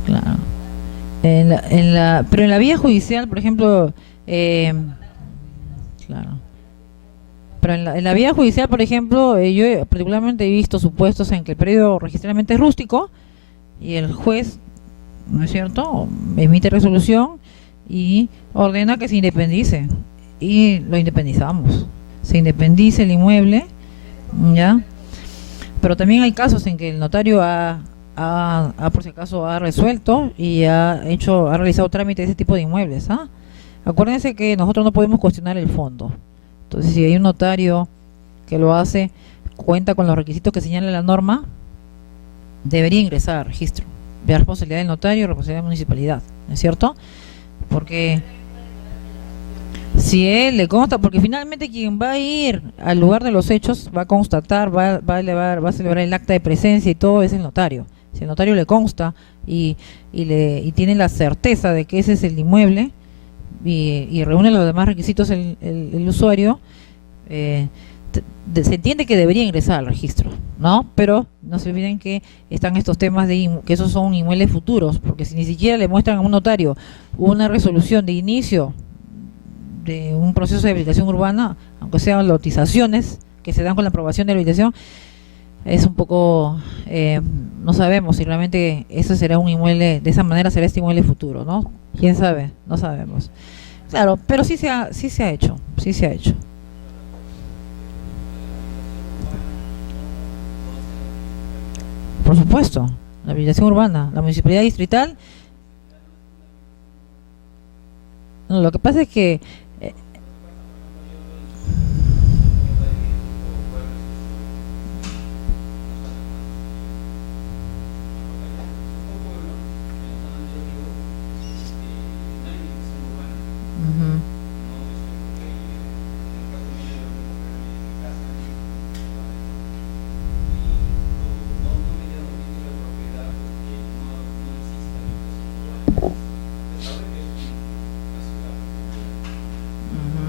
Claro. Pero en la vía judicial, por ejemplo, eh, claro. Pero en la vía judicial, por ejemplo, particularmente he visto supuestos en que el predio registralmente es rústico y el juez, ¿no es cierto?, emite resolución y ordena que se independice. Y lo independizamos. Se independiza el inmueble, ¿ya? Pero también hay casos en que el notario por si acaso, ha resuelto y ha realizado trámite de ese tipo de inmuebles, ¿ah? Acuérdense que nosotros no podemos cuestionar el fondo. Entonces, si hay un notario que lo hace, cuenta con los requisitos que señala la norma, debería ingresar al registro. De responsabilidad del notario y responsabilidad de la municipalidad, ¿no es cierto? Porque si él le consta, porque finalmente quien va a ir al lugar de los hechos va a constatar, va a celebrar el acta de presencia y todo es el notario. Si el notario le consta y tiene la certeza de que ese es el inmueble y reúne los demás requisitos el usuario, se entiende que debería ingresar al registro, ¿no? Pero no se olviden que están estos temas que esos son inmuebles futuros, porque si ni siquiera le muestran a un notario una resolución de inicio de un proceso de habilitación urbana, aunque sean lotizaciones que se dan con la aprobación de la habilitación, es un poco, no sabemos si realmente eso será un inmueble, de esa manera será este inmueble futuro, ¿no? ¿Quién sabe? No sabemos. Claro, pero sí se ha hecho, sí se ha hecho. Por supuesto, la habilitación urbana, la municipalidad distrital, no, lo que pasa es que ujú, ujú.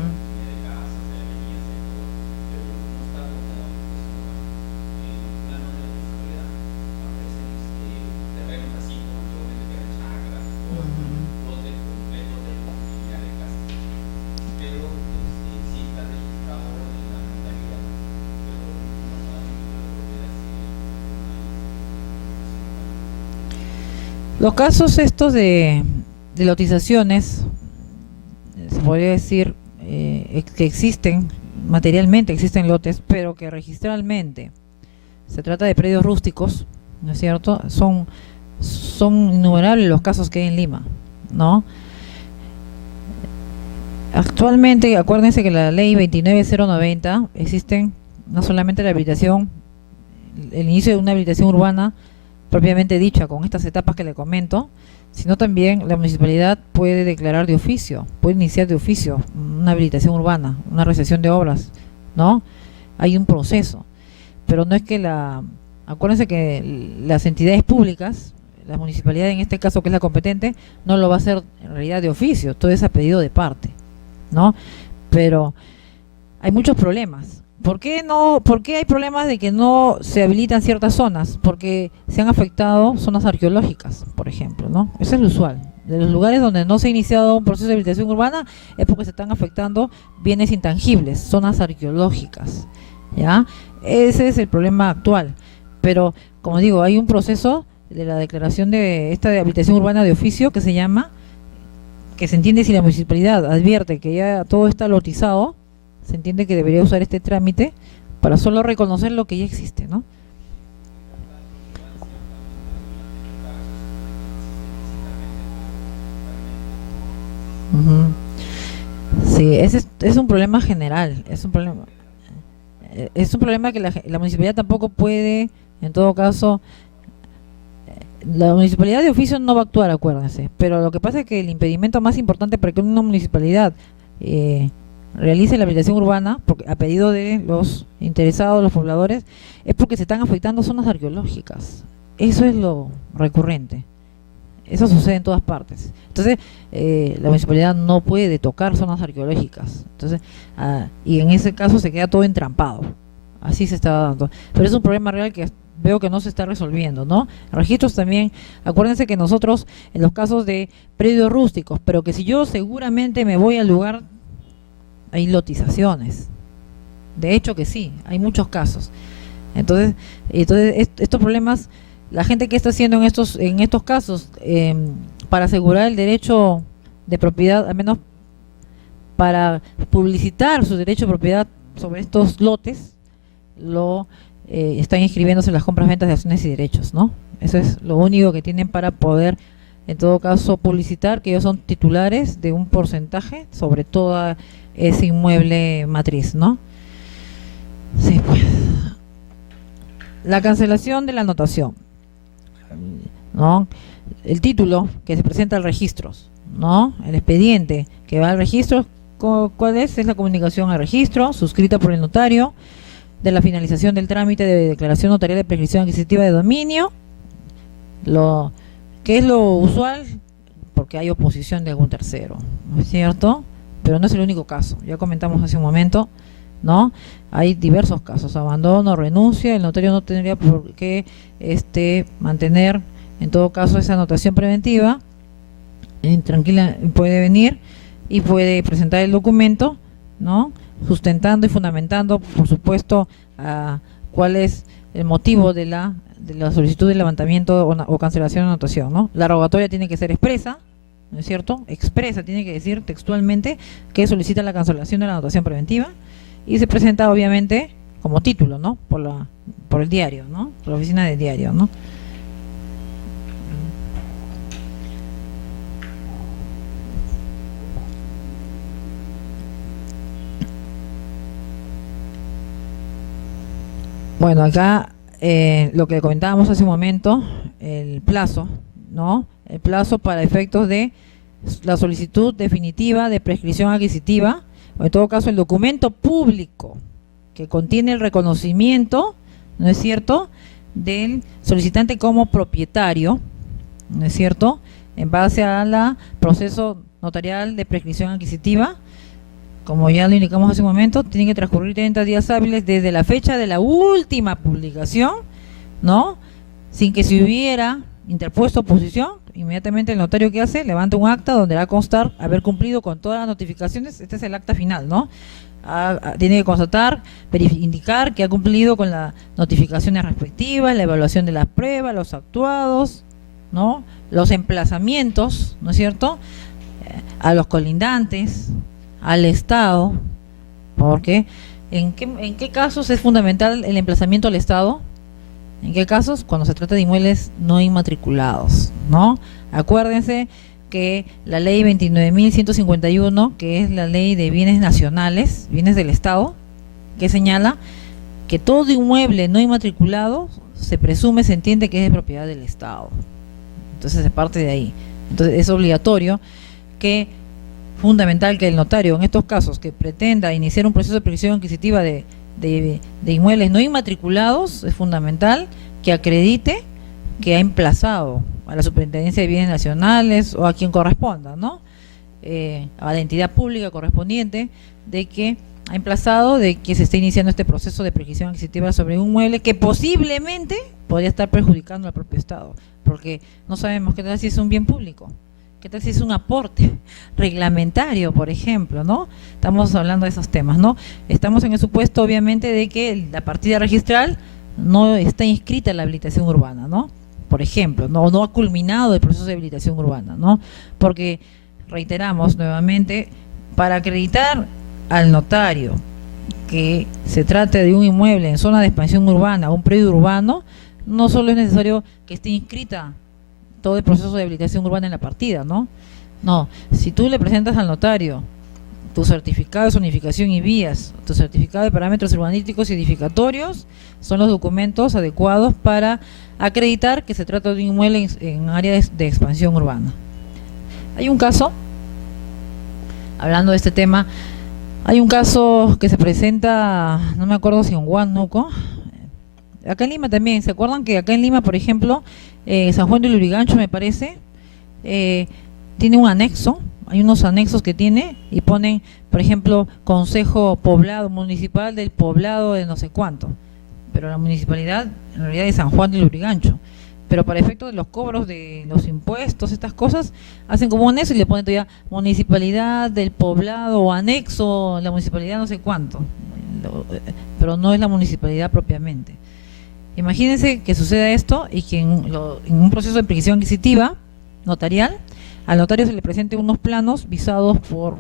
Los casos estos de lotizaciones, se podría decir que existen, materialmente existen lotes, pero que registralmente se trata de predios rústicos, ¿no es cierto? Son innumerables los casos que hay en Lima, ¿no? Actualmente, acuérdense que la ley 29090 existen no solamente la habilitación, el inicio de una habilitación urbana propiamente dicha, con estas etapas que le comento, sino también la municipalidad puede declarar de oficio, puede iniciar de oficio una habilitación urbana, una recepción de obras, ¿no? Hay un proceso, pero no es que acuérdense que las entidades públicas, la municipalidad en este caso que es la competente, no lo va a hacer en realidad de oficio, todo es a pedido de parte, ¿no? Pero hay muchos problemas. ¿Por qué no? ¿Por qué hay problemas de que no se habilitan ciertas zonas? Porque se han afectado zonas arqueológicas, por ejemplo, ¿no? Eso es lo usual. De los lugares donde no se ha iniciado un proceso de habilitación urbana es porque se están afectando bienes intangibles, zonas arqueológicas, ¿ya? Ese es el problema actual. Pero, como digo, hay un proceso de la declaración de esta de habilitación urbana de oficio que se llama, que se entiende si la municipalidad advierte que ya todo está lotizado, se entiende que debería usar este trámite para solo reconocer lo que ya existe, ¿no? Ujú. Sí, ese es un problema general, es un problema que la municipalidad tampoco puede, en todo caso, la municipalidad de oficio no va a actuar, acuérdense, pero lo que pasa es que el impedimento más importante para que una municipalidad eh, realice la habilitación urbana, porque a pedido de los interesados, los pobladores, es porque se están afectando zonas arqueológicas. Eso es lo recurrente. Eso sucede en todas partes. Entonces, la municipalidad no puede tocar zonas arqueológicas. Entonces, y en ese caso se queda todo entrampado. Así se está dando. Pero es un problema real que veo que no se está resolviendo, ¿no? Registros también, acuérdense que nosotros, en los casos de predios rústicos, pero que si yo seguramente me voy al lugar, hay lotizaciones. De hecho que sí, hay muchos casos. Entonces estos problemas, la gente que está haciendo en estos casos, para asegurar el derecho de propiedad, al menos para publicitar su derecho de propiedad sobre estos lotes, están inscribiéndose en las compras-ventas de acciones y derechos, ¿no? Eso es lo único que tienen para poder, en todo caso, publicitar que ellos son titulares de un porcentaje sobre toda ese inmueble matriz, ¿no? Sí, pues. La cancelación de la anotación, ¿no? El título que se presenta al registro, ¿no? El expediente que va al registro, ¿cuál es? Es la comunicación al registro, suscrita por el notario, de la finalización del trámite de declaración notarial de prescripción adquisitiva de dominio, que es lo usual, porque hay oposición de algún tercero, ¿no es cierto? Pero no es el único caso, ya comentamos hace un momento, ¿no? Hay diversos casos, abandono, renuncia, el notario no tendría por qué mantener, en todo caso, esa anotación preventiva, tranquila, puede venir y puede presentar el documento, ¿no? Sustentando y fundamentando, por supuesto, cuál es el motivo de la solicitud de levantamiento o cancelación de anotación, ¿no? La rogatoria tiene que ser expresa, ¿no es cierto? Expresa, tiene que decir textualmente que solicita la cancelación de la anotación preventiva y se presenta, obviamente, como título, ¿no? Por el diario, ¿no? Por la oficina de diario, ¿no? Bueno, acá lo que comentábamos hace un momento, el plazo, ¿no? El plazo para efectos de la solicitud definitiva de prescripción adquisitiva, o en todo caso el documento público que contiene el reconocimiento, ¿no es cierto?, del solicitante como propietario, ¿no es cierto?, en base al proceso notarial de prescripción adquisitiva. Como ya lo indicamos hace un momento, tienen que transcurrir 30 días hábiles desde la fecha de la última publicación, ¿no? Sin que se hubiera interpuesto oposición, inmediatamente el notario que hace, levanta un acta donde va a constar haber cumplido con todas las notificaciones. Este es el acta final, ¿no? Tiene que constatar, indicar que ha cumplido con las notificaciones respectivas, la evaluación de las pruebas, los actuados, ¿no? Los emplazamientos, ¿no es cierto?, a los colindantes, al Estado, porque ¿en qué casos es fundamental el emplazamiento al Estado? ¿En qué casos? Cuando se trata de inmuebles no inmatriculados, ¿no? Acuérdense que la ley 29.151, que es la ley de bienes nacionales, bienes del Estado, que señala que todo inmueble no inmatriculado se presume, se entiende que es de propiedad del Estado. Entonces se parte de ahí. Entonces es obligatorio fundamental que el notario, en estos casos, que pretenda iniciar un proceso de prescripción adquisitiva de inmuebles no inmatriculados, es fundamental que acredite que ha emplazado a la Superintendencia de Bienes Nacionales o a quien corresponda, ¿no? A la entidad pública correspondiente, de que ha emplazado de que se esté iniciando este proceso de prescripción adquisitiva sobre un inmueble que posiblemente podría estar perjudicando al propio Estado, porque no sabemos qué tal si es un bien público. ¿Qué tal si es un aporte reglamentario, por ejemplo, ¿no? Estamos hablando de esos temas, ¿no? Estamos en el supuesto, obviamente, de que la partida registral no está inscrita en la habilitación urbana, ¿no? Por ejemplo, no ha culminado el proceso de habilitación urbana, ¿no? Porque, reiteramos nuevamente, para acreditar al notario que se trate de un inmueble en zona de expansión urbana, un predio urbano, no solo es necesario que esté inscrita todo el proceso de habilitación urbana en la partida, ¿no? No, si tú le presentas al notario tu certificado de zonificación y vías, tu certificado de parámetros urbanísticos y edificatorios, son los documentos adecuados para acreditar que se trata de un inmueble en área de expansión urbana. Hay un caso, hablando de este tema, hay un caso que se presenta, no me acuerdo si en Huánuco, acá en Lima también. ¿Se acuerdan que acá en Lima, por ejemplo, San Juan de Lurigancho, me parece, tiene un anexo? Hay unos anexos que tiene y ponen, por ejemplo, Consejo Poblado Municipal del Poblado de no sé cuánto. pero la municipalidad en realidad es San Juan del Lurigancho. Pero para efectos de los cobros de los impuestos, estas cosas, hacen como un anexo y le ponen todavía municipalidad del poblado o anexo, la municipalidad no sé cuánto, pero no es la municipalidad propiamente. Imagínense que suceda esto y que en un proceso de perquisición adquisitiva notarial, al notario se le presente unos planos visados por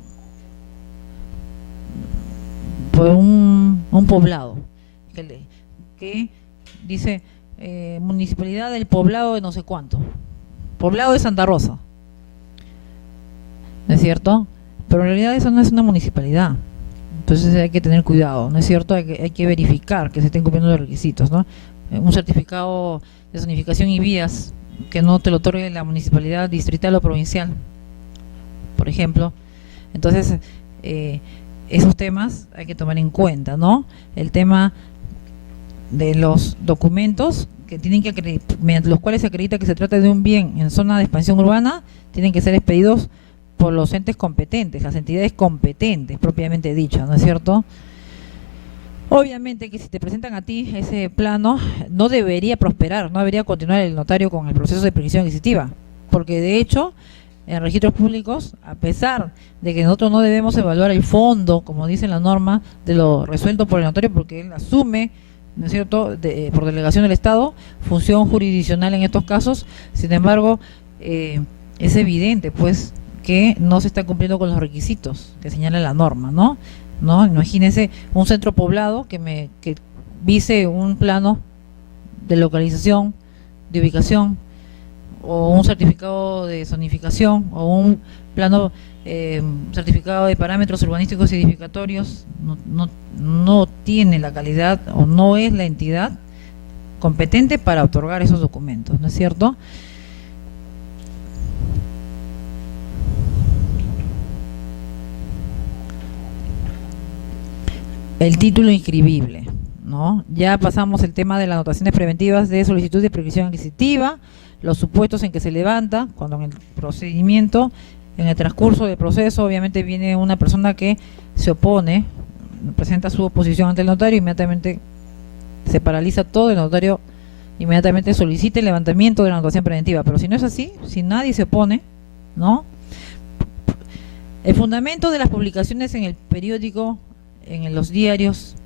un poblado que dice municipalidad del poblado de no sé cuánto, poblado de Santa Rosa, ¿no es cierto? Pero en realidad eso no es una municipalidad, entonces hay que tener cuidado, ¿no es cierto? Hay que verificar que se estén cumpliendo los requisitos, ¿no? Un certificado de zonificación y vías que no te lo otorgue la municipalidad distrital o provincial, por ejemplo. Entonces esos temas hay que tomar en cuenta, ¿no? El tema de los documentos que tienen que mediante los cuales se acredita que se trata de un bien en zona de expansión urbana, tienen que ser expedidos por los entes competentes, las entidades competentes propiamente dichas, ¿no es cierto? Obviamente que si te presentan a ti ese plano, no debería prosperar, no debería continuar el notario con el proceso de perquisición adquisitiva, porque de hecho en registros públicos, a pesar de que nosotros no debemos evaluar el fondo, como dice la norma, de lo resuelto por el notario, porque él asume, ¿no es cierto?, por delegación del Estado, función jurisdiccional en estos casos. Sin embargo, es evidente, pues, que no se está cumpliendo con los requisitos que señala la norma, ¿no? Imagínense un centro poblado que vise un plano de localización, de ubicación, o un certificado de zonificación, o un plano certificado de parámetros urbanísticos y edificatorios, no tiene la calidad o no es la entidad competente para otorgar esos documentos, ¿no es cierto? El título inscribible, ¿no? Ya pasamos el tema de las anotaciones preventivas de solicitud de perquisición adquisitiva, los supuestos en que se levanta, cuando en el procedimiento, en el transcurso del proceso, obviamente viene una persona que se opone, presenta su oposición ante el notario, inmediatamente se paraliza todo, el notario inmediatamente solicita el levantamiento de la anotación preventiva. Pero si no es así, si nadie se opone, ¿no? El fundamento de las publicaciones en el periódico, en los diarios,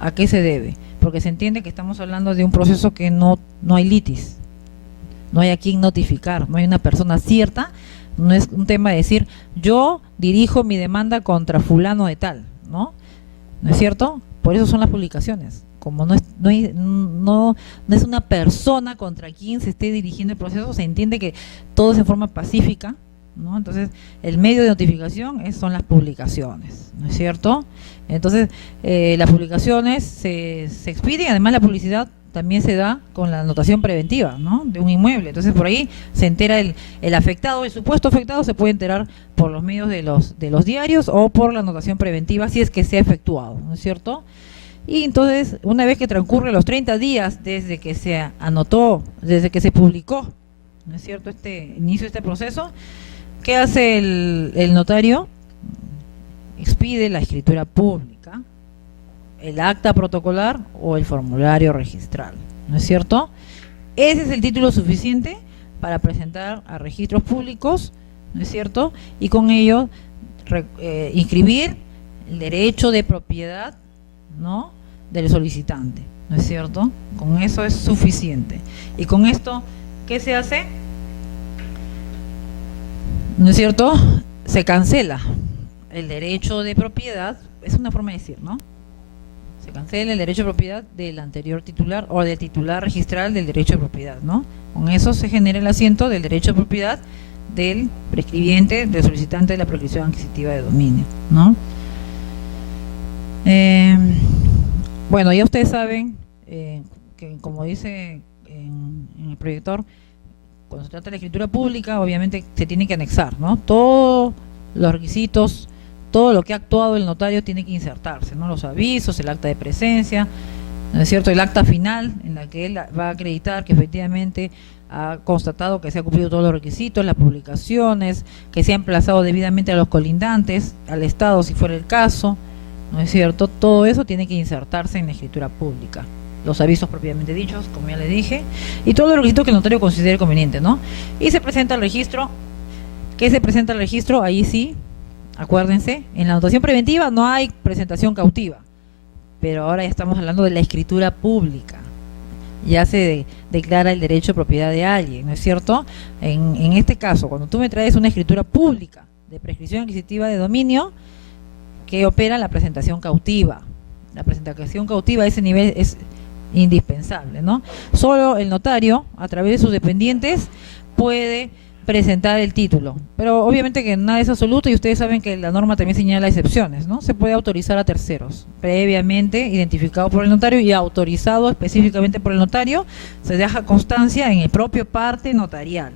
¿a qué se debe? Porque se entiende que estamos hablando de un proceso que no hay litis, no hay a quien notificar, no hay una persona cierta, no es un tema de decir yo dirijo mi demanda contra fulano de tal, ¿no? ¿No es cierto? Por eso son las publicaciones, como no es una persona contra quien se esté dirigiendo el proceso, se entiende que todo es en forma pacífica, ¿no? Entonces el medio de notificación son las publicaciones, ¿no es cierto? Entonces las publicaciones se expiden, además la publicidad también se da con la anotación preventiva, ¿no?, de un inmueble. Entonces por ahí se entera el afectado, el supuesto afectado se puede enterar por los medios de los diarios o por la anotación preventiva si es que se ha efectuado, ¿no es cierto? Y entonces una vez que transcurren los 30 días desde que se anotó, desde que se publicó, ¿no es cierto?, inicio de este proceso, ¿qué hace el notario? Expide la escritura pública, el acta protocolar o el formulario registral, ¿no es cierto? Ese es el título suficiente para presentar a registros públicos, ¿no es cierto? Y con ello inscribir el derecho de propiedad, ¿no?, del solicitante, ¿no es cierto? Con eso es suficiente. Y con esto, ¿qué se hace? ¿No es cierto? Se cancela el derecho de propiedad, es una forma de decir, ¿no? Se cancela el derecho de propiedad del anterior titular o del titular registral del derecho de propiedad, ¿no? Con eso se genera el asiento del derecho de propiedad del prescribiente, del solicitante de la prescripción adquisitiva de dominio, ¿no? Bueno, ya ustedes saben que, como dice en el proyector, cuando se trata de la escritura pública, obviamente se tiene que anexar, ¿no? Todos los requisitos, todo lo que ha actuado el notario tiene que insertarse, ¿no? Los avisos, el acta de presencia, ¿no es cierto?, el acta final en la que él va a acreditar que efectivamente ha constatado que se ha cumplido todos los requisitos, las publicaciones, que se ha emplazado debidamente a los colindantes, al Estado si fuera el caso, ¿no es cierto? Todo eso tiene que insertarse en la escritura pública, los avisos propiamente dichos, como ya le dije, y todos los requisitos que el notario considere conveniente, ¿no? Y se presenta al registro. ¿Qué se presenta al registro? Ahí sí, acuérdense, en la anotación preventiva no hay presentación cautiva, pero ahora ya estamos hablando de la escritura pública. Ya se declara el derecho de propiedad de alguien, ¿no es cierto? En este caso, cuando tú me traes una escritura pública de prescripción adquisitiva de dominio, que opera la presentación cautiva. La presentación cautiva a ese nivel es indispensable, ¿no? Solo el notario, a través de sus dependientes, puede presentar el título, pero obviamente que nada es absoluto y ustedes saben que la norma también señala excepciones, ¿no? Se puede autorizar a terceros, previamente identificado por el notario y autorizado específicamente por el notario, se deja constancia en el propio parte notarial,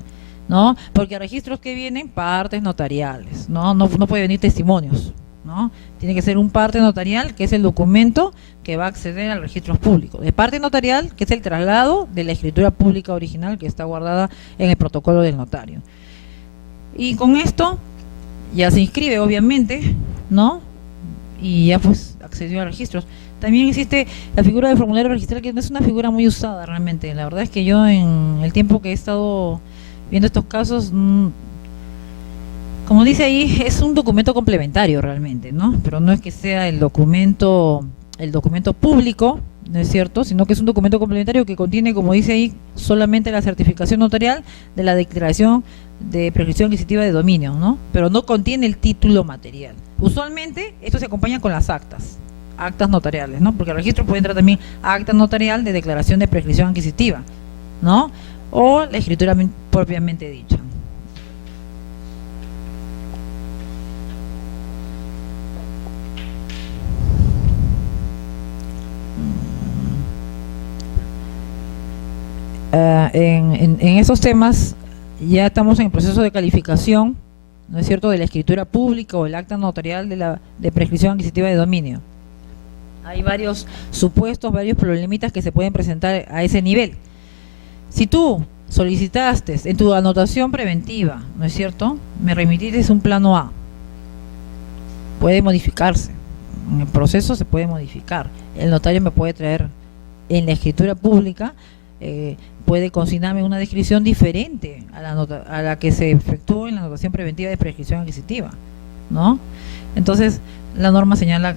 ¿no? Porque a registros que vienen partes notariales, no puede venir testimonios, ¿no? Tiene que ser un parte notarial, que es el documento que va a acceder al registro público. De parte notarial, que es el traslado de la escritura pública original que está guardada en el protocolo del notario. Y con esto ya se inscribe, obviamente, ¿no? Y ya pues accedió a registros. También existe la figura del formulario registral, que no es una figura muy usada realmente. La verdad es que yo en el tiempo que he estado viendo estos casos, como dice ahí, es un documento complementario realmente, ¿no? Pero no es que sea el documento público, ¿no es cierto? Sino que es un documento complementario que contiene, como dice ahí, solamente la certificación notarial de la declaración de prescripción adquisitiva de dominio, ¿no? Pero no contiene el título material. Usualmente esto se acompaña con las actas notariales, ¿no? Porque el registro puede entrar también acta notarial de declaración de prescripción adquisitiva, ¿no? O la escritura propiamente dicha. En esos temas ya estamos en el proceso de calificación, ¿no es cierto?, de la escritura pública o el acta notarial de prescripción adquisitiva de dominio. Hay varios supuestos, varios problemitas que se pueden presentar a ese nivel. Si tú solicitaste en tu anotación preventiva, ¿no es cierto?, me remitiste un plano A, puede modificarse, en el proceso se puede modificar, el notario me puede traer en la escritura pública, puede consignarme una descripción diferente a la que se efectuó en la anotación preventiva de prescripción adquisitiva, ¿no? Entonces, la norma señala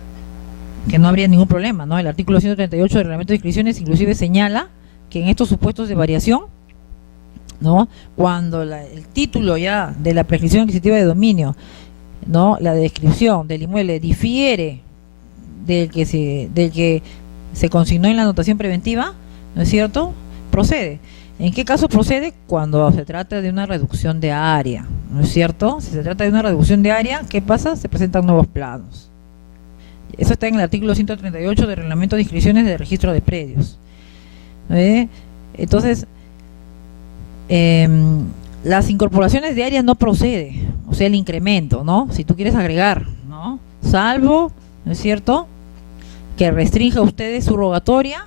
que no habría ningún problema, ¿no? El artículo 138 del reglamento de inscripciones inclusive señala que en estos supuestos de variación, ¿no?, cuando el título ya de la prescripción adquisitiva de dominio, ¿no?, la descripción del inmueble difiere del que se consignó en la anotación preventiva, ¿no es cierto?, procede. ¿En qué caso procede? Cuando se trata de una reducción de área, ¿no es cierto? Si se trata de una reducción de área, ¿qué pasa? Se presentan nuevos planos. Eso está en el artículo 138 del reglamento de inscripciones del registro de predios. Entonces, las incorporaciones de áreas no procede, o sea, el incremento, ¿no? Si tú quieres agregar, ¿no? Salvo, ¿no es cierto?, que restrinja a ustedes su rogatoria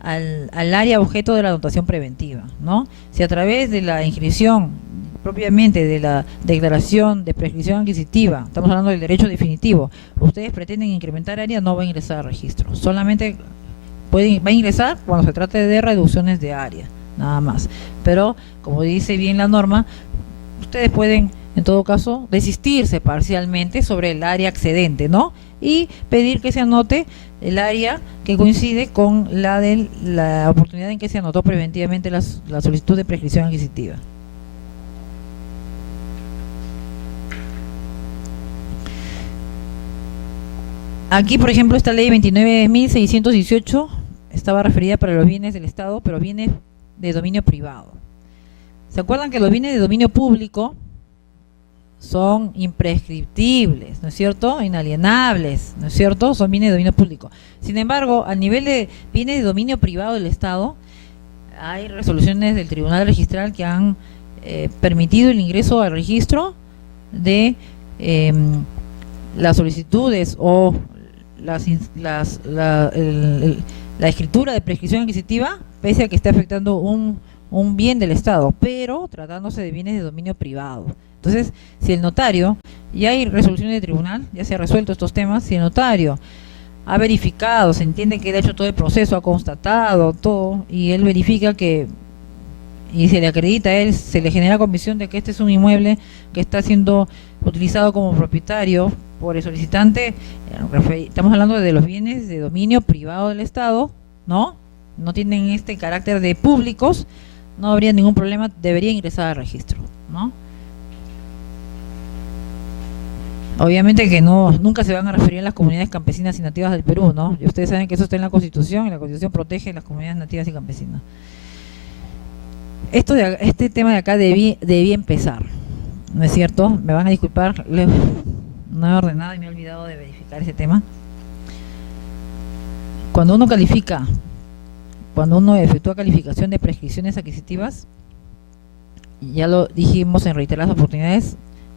al área objeto de la anotación preventiva, ¿no? Si a través de la inscripción propiamente de la declaración de prescripción adquisitiva, estamos hablando del derecho definitivo, ustedes pretenden incrementar área, no va a ingresar al registro, solamente va a ingresar cuando se trate de reducciones de área, nada más. Pero, como dice bien la norma, ustedes pueden, en todo caso, desistirse parcialmente sobre el área excedente, ¿no?, y pedir que se anote el área que coincide con la de la oportunidad en que se anotó preventivamente la solicitud de prescripción adquisitiva. Aquí, por ejemplo, esta ley 29.618 estaba referida para los bienes del Estado, pero bienes de dominio privado. ¿Se acuerdan que los bienes de dominio público son imprescriptibles, ¿no es cierto?, inalienables, ¿no es cierto?, son bienes de dominio público? Sin embargo, al nivel de bienes de dominio privado del Estado, hay resoluciones del Tribunal Registral que han permitido el ingreso al registro de las solicitudes o la escritura de prescripción adquisitiva, pese a que esté afectando un bien del Estado, pero tratándose de bienes de dominio privado. Entonces, si el notario, ya hay resoluciones de tribunal, ya se ha resuelto estos temas, si el notario ha verificado, se entiende que él ha hecho todo el proceso, ha constatado todo, y él verifica que, y se le acredita a él, se le genera convicción de que este es un inmueble que está siendo utilizado como propietario por el solicitante. Estamos hablando de los bienes de dominio privado del Estado, ¿no? No tienen este carácter de públicos, no habría ningún problema, debería ingresar al registro, ¿no? Obviamente que no, nunca se van a referir a las comunidades campesinas y nativas del Perú, ¿no? Y ustedes saben que eso está en la Constitución, y la Constitución protege a las comunidades nativas y campesinas. Este tema de acá debí empezar, ¿no es cierto? Me van a disculpar, no he ordenado y me he olvidado de verificar ese tema. Cuando uno califica, cuando uno efectúa calificación de prescripciones adquisitivas, ya lo dijimos en reiteradas oportunidades,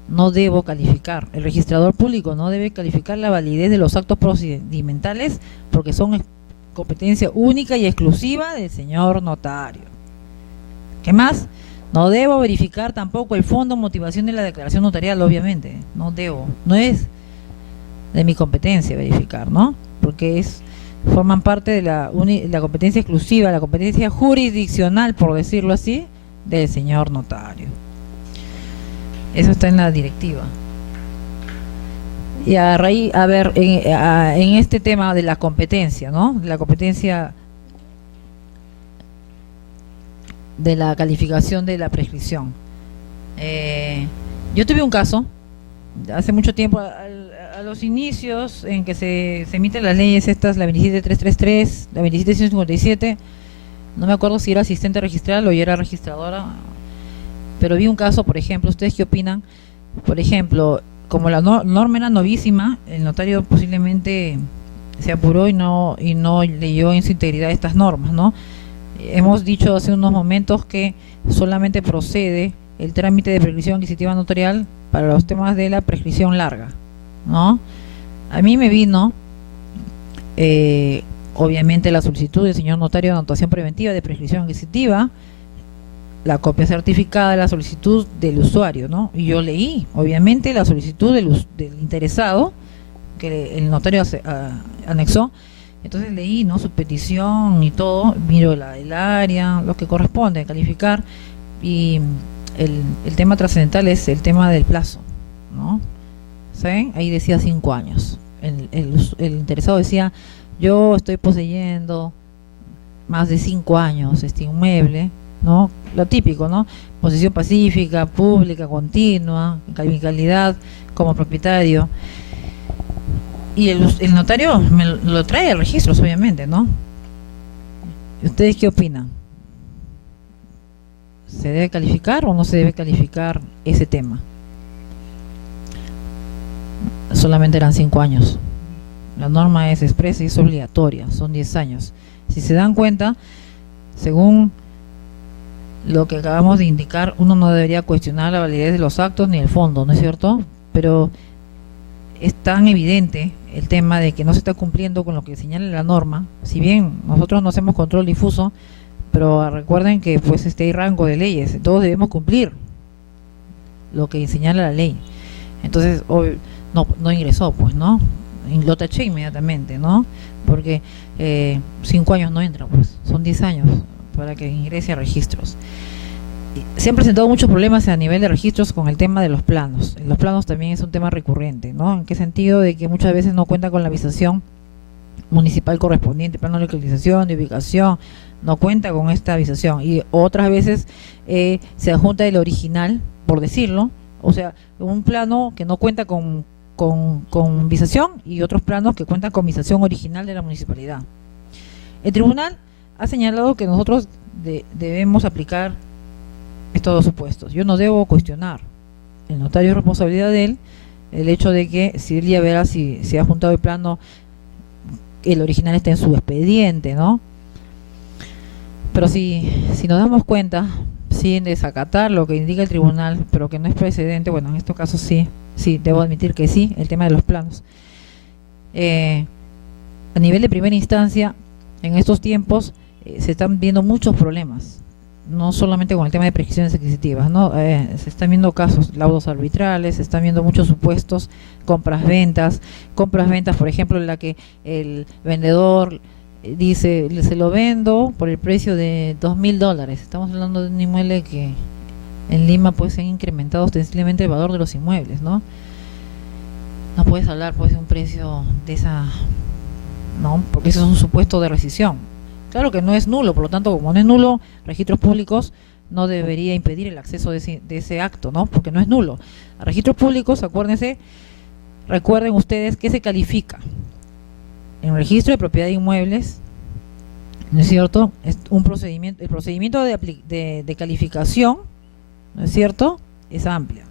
no debo calificar, el registrador público no debe calificar la validez de los actos procedimentales porque son competencia única y exclusiva del señor notario. ¿Qué más? No debo verificar tampoco el fondo motivación de la declaración notarial, obviamente, no debo, no es de mi competencia verificar, ¿no? Porque forman parte de la competencia exclusiva, la competencia jurisdiccional, por decirlo así, del señor notario. Eso está en la directiva. Y a ver, en este tema de la competencia, ¿no? De la competencia de la calificación de la prescripción. Yo tuve un caso, hace mucho tiempo, a los inicios en que se emiten las leyes estas, la 27333, la 27157, no me acuerdo si era asistente registral o ya era registradora, pero vi un caso, por ejemplo, ¿ustedes qué opinan? Por ejemplo, como la norma era novísima, el notario posiblemente se apuró y no leyó en su integridad estas normas, ¿no? Hemos dicho hace unos momentos que solamente procede el trámite de prescripción adquisitiva notarial para los temas de la prescripción larga, ¿no? A mí me vino, obviamente, la solicitud del señor notario de anotación preventiva de prescripción adquisitiva, la copia certificada de la solicitud del usuario, ¿no? Y yo leí, obviamente, la solicitud del interesado, que el notario anexó. Entonces leí, ¿no?, su petición y todo, miro el área, lo que corresponde, calificar, y el tema trascendental es el tema del plazo, ¿no? ¿Saben? Ahí decía 5 años. El interesado decía, yo estoy poseyendo más de 5 años este inmueble, ¿no? Lo típico, ¿no? Posesión pacífica, pública, continua, mi calidad como propietario. Y el notario me lo trae a registros, obviamente, ¿no? ¿Ustedes qué opinan? ¿Se debe calificar o no se debe calificar ese tema? Solamente eran 5 años. La norma es expresa y es obligatoria, son 10 años. Si se dan cuenta, según lo que acabamos de indicar, uno no debería cuestionar la validez de los actos ni el fondo, ¿no es cierto? Pero es tan evidente el tema de que no se está cumpliendo con lo que señala la norma. Si bien nosotros no hacemos control difuso, pero recuerden que pues hay rango de leyes, todos debemos cumplir lo que señala la ley. Entonces no ingresó, pues, ¿no? Lo taché inmediatamente, ¿no? Porque 5 años no entra, pues son 10 años para que ingrese a registros. Se han presentado muchos problemas a nivel de registros con el tema de los planos. Los planos también es un tema recurrente, ¿no? ¿En qué sentido? De que muchas veces no cuenta con la avisación municipal correspondiente, plano de localización, de ubicación, no cuenta con esta avisación, y otras veces se adjunta el original, por decirlo, o sea, un plano que no cuenta con visación y otros planos que cuentan con visación original de la municipalidad. El tribunal ha señalado que nosotros debemos aplicar estos dos supuestos. Yo no debo cuestionar, el notario es responsabilidad de él, el hecho de que si él ya verá si se ha juntado el plano, el original está en su expediente, ¿no? Pero si nos damos cuenta, sin desacatar lo que indica el tribunal, pero que no es precedente, bueno, en estos casos sí, debo admitir que sí, el tema de los planos. A nivel de primera instancia, en estos tiempos, se están viendo muchos problemas, no solamente con el tema de prescripciones adquisitivas, ¿no? Se están viendo casos, laudos arbitrales, se están viendo muchos supuestos, compras-ventas, por ejemplo, en la que el vendedor dice, se lo vendo por el precio de $2.000. Estamos hablando de un inmueble que en Lima pues se han incrementado ostensiblemente el valor de los inmuebles, ¿no? No puedes hablar pues de un precio de esa, ¿no? Porque eso es un supuesto de rescisión. Claro que no es nulo, por lo tanto, como no es nulo, registros públicos no debería impedir el acceso de ese acto, ¿no? Porque no es nulo. A registros públicos, acuérdense, recuerden ustedes que se califica en registro de propiedad de inmuebles, ¿no es cierto? Es un procedimiento, el procedimiento de calificación, ¿no es cierto?, es amplia.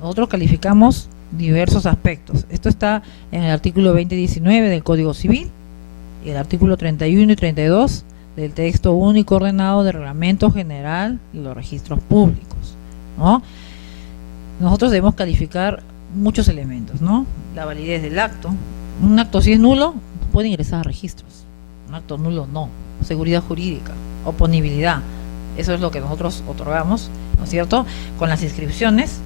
Nosotros calificamos diversos aspectos. Esto está en el artículo 2019 del Código Civil y el artículo 31 y 32 del texto único ordenado del Reglamento General de los Registros Públicos, ¿no? Nosotros debemos calificar muchos elementos, ¿no? La validez del acto. Un acto, si es nulo, puede ingresar a registros. Un acto nulo, no. Seguridad jurídica, oponibilidad. Eso es lo que nosotros otorgamos, ¿no es cierto?, con las inscripciones,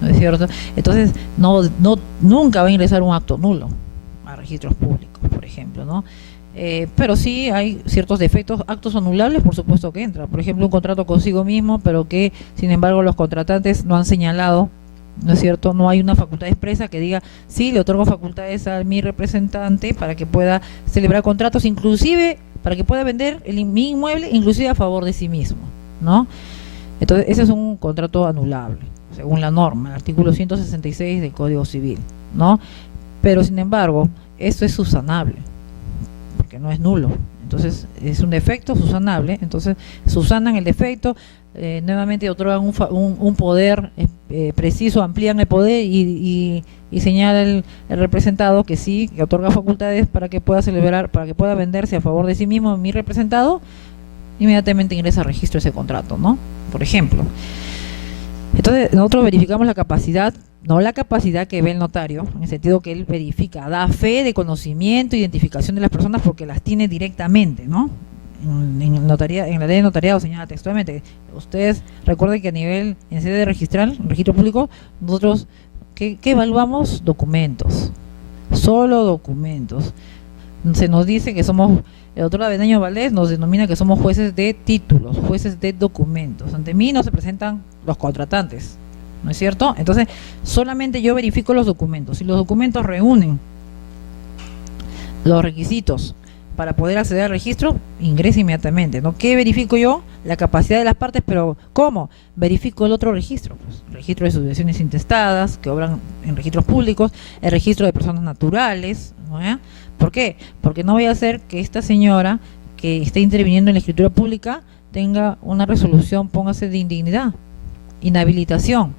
¿no es cierto? Entonces, nunca va a ingresar un acto nulo a registros públicos, por ejemplo, ¿no? Pero sí hay ciertos defectos, actos anulables, por supuesto que entra. Por ejemplo, un contrato consigo mismo, pero que, sin embargo, los contratantes no han señalado, ¿no es cierto? No hay una facultad expresa que diga, sí, le otorgo facultades a mi representante para que pueda celebrar contratos, inclusive para que pueda vender mi inmueble, inclusive a favor de sí mismo, ¿no? Entonces, ese es un contrato anulable, según la norma, el artículo 166 del Código Civil, ¿no? Pero, sin embargo, esto es subsanable, porque no es nulo. Entonces, es un defecto subsanable, entonces subsanan el defecto, nuevamente otorgan un poder preciso, amplían el poder y señala el representado que sí, que otorga facultades para que pueda celebrar, para que pueda venderse a favor de sí mismo mi representado, inmediatamente ingresa a registro ese contrato, ¿no? Por ejemplo. Entonces, nosotros verificamos la capacidad, no la capacidad que ve el notario, en el sentido que él verifica, da fe de conocimiento, identificación de las personas porque las tiene directamente, ¿no? En la ley de notariado señala textualmente. Ustedes recuerden que a nivel, en sede de registral, en registro público, nosotros, ¿qué evaluamos? Documentos, solo documentos. Se nos dice que somos, el doctor Avendaño Valdés nos denomina que somos jueces de títulos, jueces de documentos. Ante mí no se presentan los contratantes, ¿no es cierto? Entonces, solamente yo verifico los documentos. Si los documentos reúnen los requisitos para poder acceder al registro, ingresa inmediatamente, ¿no? ¿Qué verifico yo? La capacidad de las partes, pero ¿cómo? Verifico el otro registro, pues, el registro de sucesiones intestadas, que obran en registros públicos, el registro de personas naturales, ¿no? ¿Por qué? Porque no voy a hacer que esta señora que esté interviniendo en la escritura pública tenga una resolución, póngase de indignidad, inhabilitación,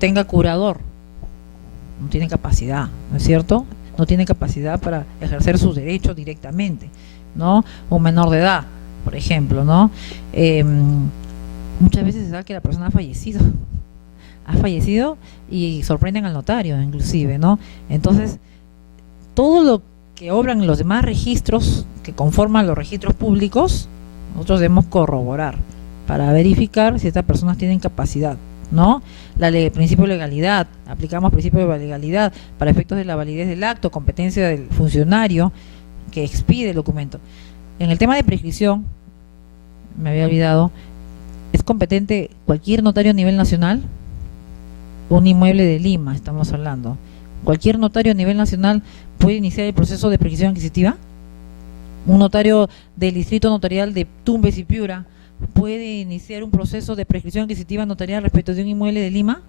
tenga curador, no tiene capacidad, ¿no es cierto? No tiene capacidad para ejercer sus derechos directamente, ¿no? Un menor de edad, por ejemplo, ¿no? Muchas veces se da que la persona ha fallecido y sorprenden al notario, inclusive, ¿no? Entonces, todo lo que obran en los demás registros que conforman los registros públicos, nosotros debemos corroborar para verificar si estas personas tienen capacidad, ¿no? El principio de legalidad, aplicamos principio de legalidad para efectos de la validez del acto, competencia del funcionario que expide el documento. En el tema de prescripción, me había olvidado, ¿es competente cualquier notario a nivel nacional? Un inmueble de Lima, estamos hablando. ¿Cualquier notario a nivel nacional puede iniciar el proceso de prescripción adquisitiva? ¿Un notario del distrito notarial de Tumbes y Piura puede iniciar un proceso de prescripción adquisitiva notarial respecto de un inmueble de Lima?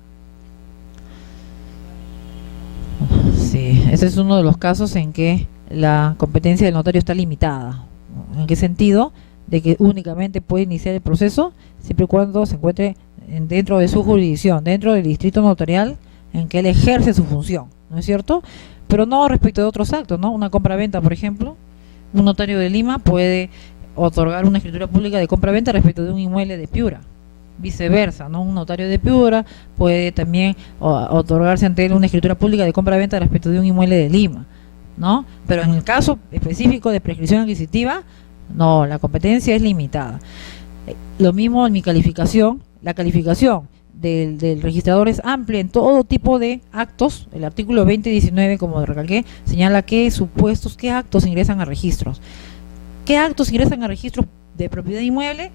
Sí, ese es uno de los casos en que la competencia del notario está limitada. ¿En qué sentido? De que únicamente puede iniciar el proceso siempre y cuando se encuentre dentro de su jurisdicción, dentro del distrito notarial en que él ejerce su función, ¿no es cierto? Pero no respecto de otros actos, ¿no? Una compra-venta, por ejemplo, un notario de Lima puede otorgar una escritura pública de compra-venta respecto de un inmueble de Piura, viceversa, ¿no? Un notario de Piura puede también otorgarse ante él una escritura pública de compra-venta respecto de un inmueble de Lima, ¿no? Pero en el caso específico de prescripción adquisitiva, no, la competencia es limitada. Lo mismo en mi calificación, la calificación del registrador es amplia en todo tipo de actos. El artículo 2019, como recalqué, señala qué supuestos, qué actos ingresan a registros. ¿Qué actos ingresan a registros de propiedad inmueble?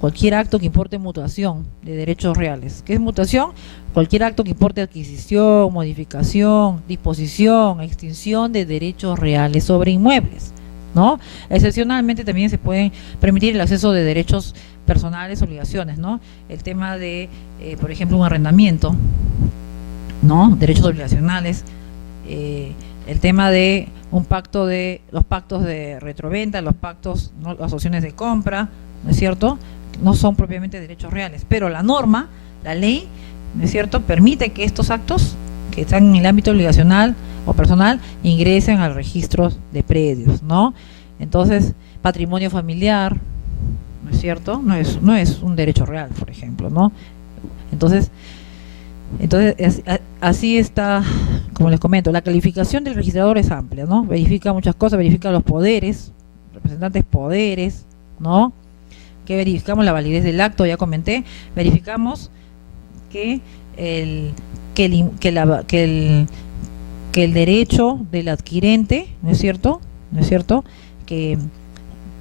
Cualquier acto que importe mutación de derechos reales. ¿Qué es mutación? Cualquier acto que importe adquisición, modificación, disposición, extinción de derechos reales sobre inmuebles, ¿no? Excepcionalmente también se pueden permitir el acceso de derechos personales, obligaciones, ¿no? El tema de, por ejemplo, un arrendamiento, ¿no? Derechos obligacionales, el tema de un pacto de, los pactos de retroventa, los pactos, ¿no? Las opciones de compra, ¿no es cierto? No son propiamente derechos reales, pero la norma, la ley, ¿no es cierto?, permite que estos actos que están en el ámbito obligacional o personal ingresen al registro de predios, ¿no? Entonces, patrimonio familiar, ¿no es cierto?, no es un derecho real, por ejemplo, ¿no? Entonces así está, como les comento, la calificación del registrador es amplia, ¿no? Verifica muchas cosas, verifica los poderes, representantes poderes, ¿no? Que verificamos la validez del acto, ya comenté, verificamos que el derecho del adquirente, ¿no es cierto? ¿No es cierto? Que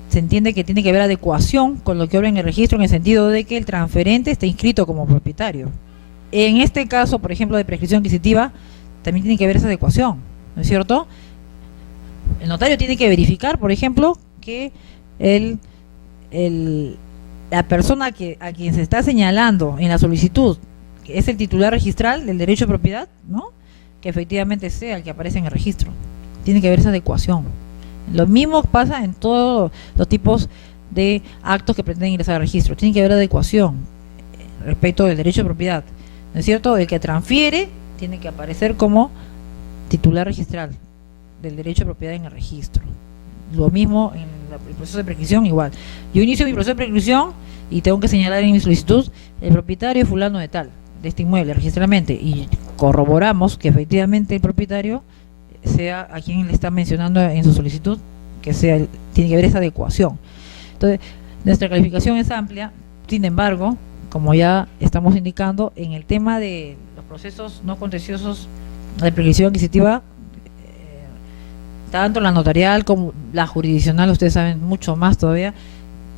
se entiende que tiene que haber adecuación con lo que obra en el registro, en el sentido de que el transferente está inscrito como propietario. En este caso, por ejemplo, de prescripción adquisitiva, también tiene que haber esa adecuación, ¿no es cierto? El notario tiene que verificar, por ejemplo, que la persona a quien se está señalando en la solicitud, que es el titular registral del derecho de propiedad, ¿no?, que efectivamente sea el que aparece en el registro. Tiene que haber esa adecuación. Lo mismo pasa en todos los tipos de actos que pretenden ingresar al registro. Tiene que haber adecuación respecto del derecho de propiedad, ¿no es cierto? El que transfiere tiene que aparecer como titular registral del derecho de propiedad en el registro. Lo mismo en el proceso de prescripción, igual. Yo inicio mi proceso de prescripción y tengo que señalar en mi solicitud el propietario es fulano de tal, de este inmueble, registralmente, y corroboramos que efectivamente el propietario sea a quien le está mencionando en su solicitud, que sea, tiene que haber esa adecuación. Entonces, nuestra calificación es amplia, sin embargo, como ya estamos indicando, en el tema de los procesos no contenciosos de prescripción adquisitiva, tanto la notarial como la jurisdiccional, ustedes saben mucho más todavía,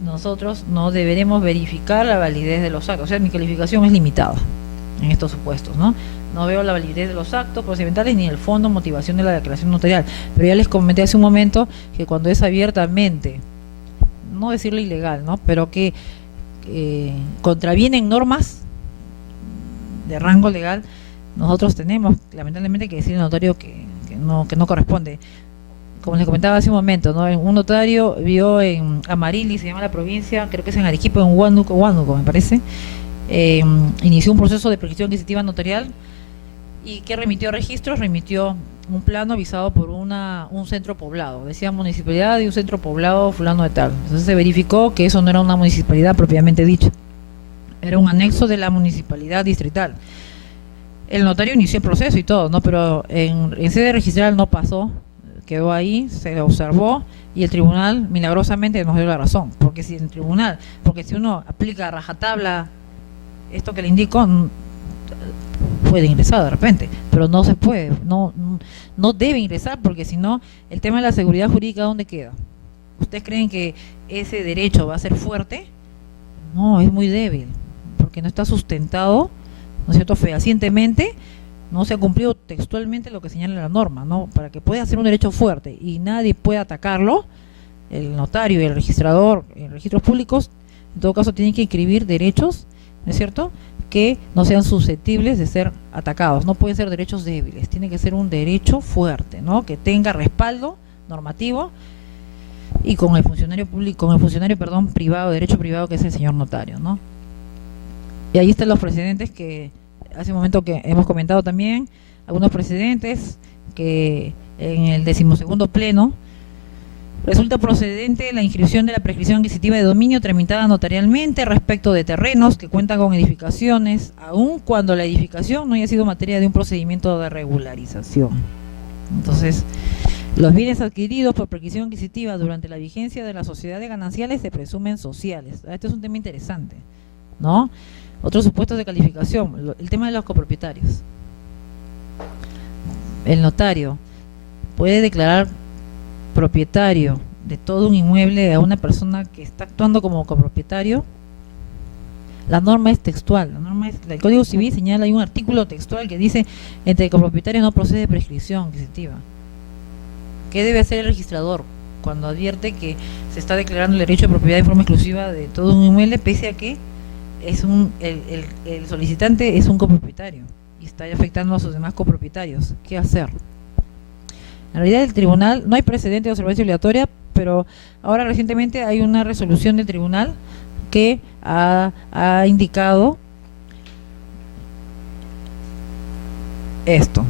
nosotros no deberemos verificar la validez de los actos. O sea, mi calificación es limitada en estos supuestos, ¿no? No veo la validez de los actos procedimentales ni el fondo motivación de la declaración notarial. Pero ya les comenté hace un momento que cuando es abiertamente, no decirlo ilegal, ¿no?, pero que contravienen normas de rango legal, nosotros tenemos lamentablemente que decir al notario que no corresponde. Como les comentaba hace un momento, ¿no?, un notario vio en Amarili, se llama la provincia, creo que es en Arequipa, en Huánuco me parece, inició un proceso de prescripción adquisitiva notarial y que remitió registros, remitió un plano avisado por un centro poblado, decía municipalidad y un centro poblado fulano de tal. Entonces se verificó que eso no era una municipalidad propiamente dicha, era un anexo de la municipalidad distrital. El notario inició el proceso y todo, ¿no?, pero en sede registral no pasó, quedó ahí, se observó y el tribunal milagrosamente nos dio la razón, porque si uno aplica a rajatabla esto que le indico, puede ingresar de repente, pero no se puede, no debe ingresar, porque si no, el tema de la seguridad jurídica, ¿dónde queda? ¿Ustedes creen que ese derecho va a ser fuerte? No, es muy débil, porque no está sustentado, ¿no es cierto?, fehacientemente. No se ha cumplido textualmente lo que señala la norma, ¿no? Para que pueda ser un derecho fuerte y nadie pueda atacarlo, el notario y el registrador en registros públicos, en todo caso, tienen que inscribir derechos, ¿no es cierto?, que no sean susceptibles de ser atacados. No pueden ser derechos débiles, tiene que ser un derecho fuerte, ¿no?, que tenga respaldo normativo y con el funcionario público, privado, derecho privado, que es el señor notario, ¿no? Y ahí están los precedentes que hace un momento que hemos comentado también, algunos precedentes que en el 12º pleno resulta procedente la inscripción de la prescripción adquisitiva de dominio tramitada notarialmente respecto de terrenos que cuentan con edificaciones, aun cuando la edificación no haya sido materia de un procedimiento de regularización. Entonces, Los bienes adquiridos por prescripción adquisitiva durante la vigencia de la sociedad de gananciales se presumen sociales. Este es un tema interesante, ¿no? Otros supuestos de calificación, el tema de los copropietarios. El notario puede declarar propietario de todo un inmueble a una persona que está actuando como copropietario. La norma es textual, el Código Civil señala, hay un artículo textual que dice: entre copropietarios no procede prescripción adquisitiva. ¿Qué debe hacer el registrador cuando advierte que se está declarando el derecho de propiedad de forma exclusiva de todo un inmueble, pese a que el solicitante es un copropietario y está afectando a sus demás copropietarios? ¿Qué hacer? En realidad el tribunal, no hay precedente de observancia obligatoria, pero ahora recientemente hay una resolución del tribunal que ha indicado esto,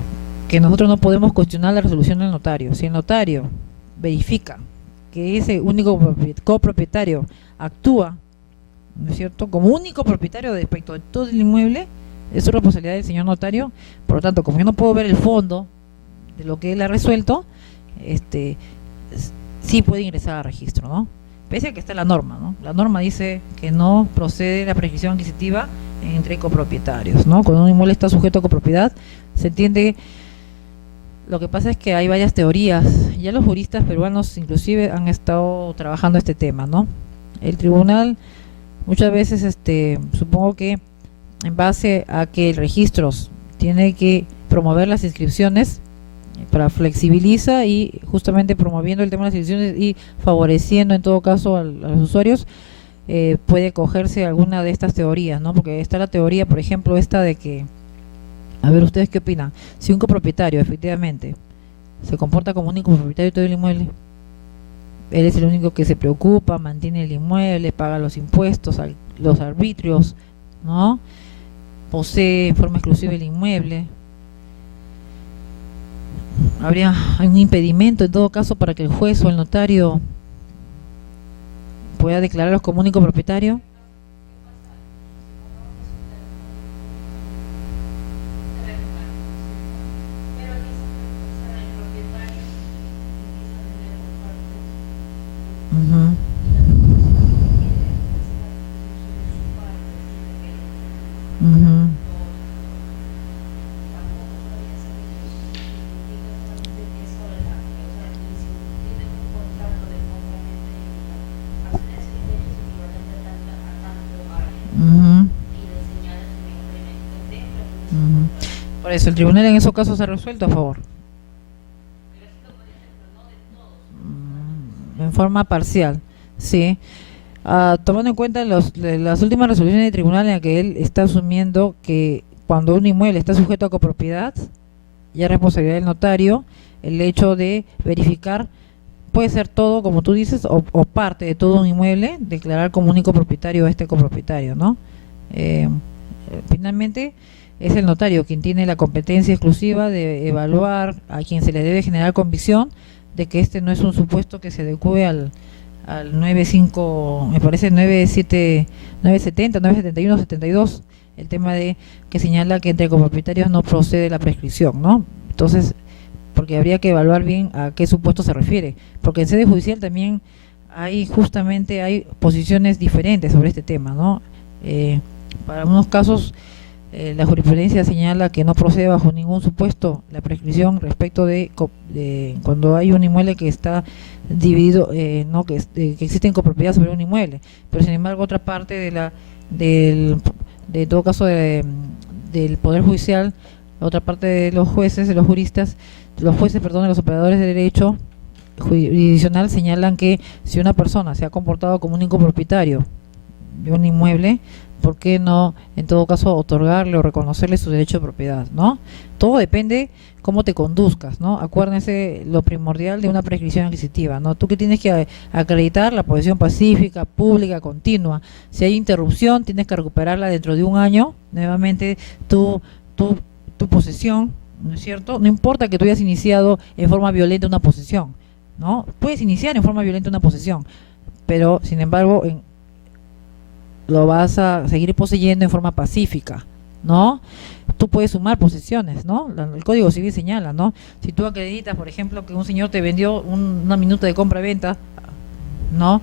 que nosotros no podemos cuestionar la resolución del notario. Si el notario verifica que ese único copropietario actúa, ¿no es cierto?, como único propietario respecto de todo el inmueble, es su responsabilidad del señor notario. Por lo tanto, como yo no puedo ver el fondo de lo que él ha resuelto, sí puede ingresar al registro, ¿no? Pese a que está la norma, ¿no? La norma dice que no procede la prescripción adquisitiva entre copropietarios, ¿no? Cuando un inmueble está sujeto a copropiedad, se entiende. Lo que pasa es que hay varias teorías. Ya los juristas peruanos inclusive han estado trabajando este tema, ¿no? El tribunal muchas veces, supongo que en base a que el registro tiene que promover las inscripciones, para flexibiliza, y justamente promoviendo el tema de las inscripciones y favoreciendo en todo caso a los usuarios, puede cogerse alguna de estas teorías, ¿no? Porque está la teoría, por ejemplo, esta de que, a ver, ¿ustedes qué opinan? Si un copropietario efectivamente se comporta como único propietario de todo el inmueble, él es el único que se preocupa, mantiene el inmueble, paga los impuestos, los arbitrios, ¿no? Posee en forma exclusiva el inmueble, hay un impedimento en todo caso para que el juez o el notario pueda declararlos como único propietario. Uh-huh. Uh-huh. Por eso el tribunal en esos casos ha resuelto a favor, en forma parcial, sí. Tomando en cuenta las últimas resoluciones del tribunal, en la que él está asumiendo que cuando un inmueble está sujeto a copropiedad, ya es responsabilidad del notario el hecho de verificar, puede ser todo, como tú dices, o parte de todo un inmueble, declarar como único propietario a este copropietario, ¿no? Finalmente es el notario quien tiene la competencia exclusiva de evaluar, a quien se le debe generar convicción de que este no es un supuesto que se adecue al 95, me parece 970, 971, 72, el tema de que señala que entre copropietarios no procede la prescripción, ¿no? Entonces, porque habría que evaluar bien a qué supuesto se refiere, porque en sede judicial también hay posiciones diferentes sobre este tema, ¿no? Para unos casos la jurisprudencia señala que no procede bajo ningún supuesto la prescripción respecto de cuando hay un inmueble que está dividido, no que existen copropiedad sobre un inmueble, pero sin embargo otra parte de todo caso del Poder Judicial, otra parte de los jueces, de los juristas, de los operadores de derecho jurisdiccional señalan que si una persona se ha comportado como único propietario de un inmueble, ¿por qué no, en todo caso, otorgarle o reconocerle su derecho de propiedad, ¿no? Todo depende cómo te conduzcas, ¿no? Acuérdense lo primordial de una prescripción adquisitiva, ¿no? Tú que tienes que acreditar la posesión pacífica, pública, continua. Si hay interrupción, tienes que recuperarla dentro de un año, nuevamente tu posesión, ¿no es cierto? No importa que tú hayas iniciado en forma violenta una posesión, ¿no? Puedes iniciar en forma violenta una posesión, pero, sin embargo, lo vas a seguir poseyendo en forma pacífica, ¿no? Tú puedes sumar posesiones, ¿no? El Código Civil señala, ¿no? Si tú acreditas, por ejemplo, que un señor te vendió una minuta de compra-venta, ¿no?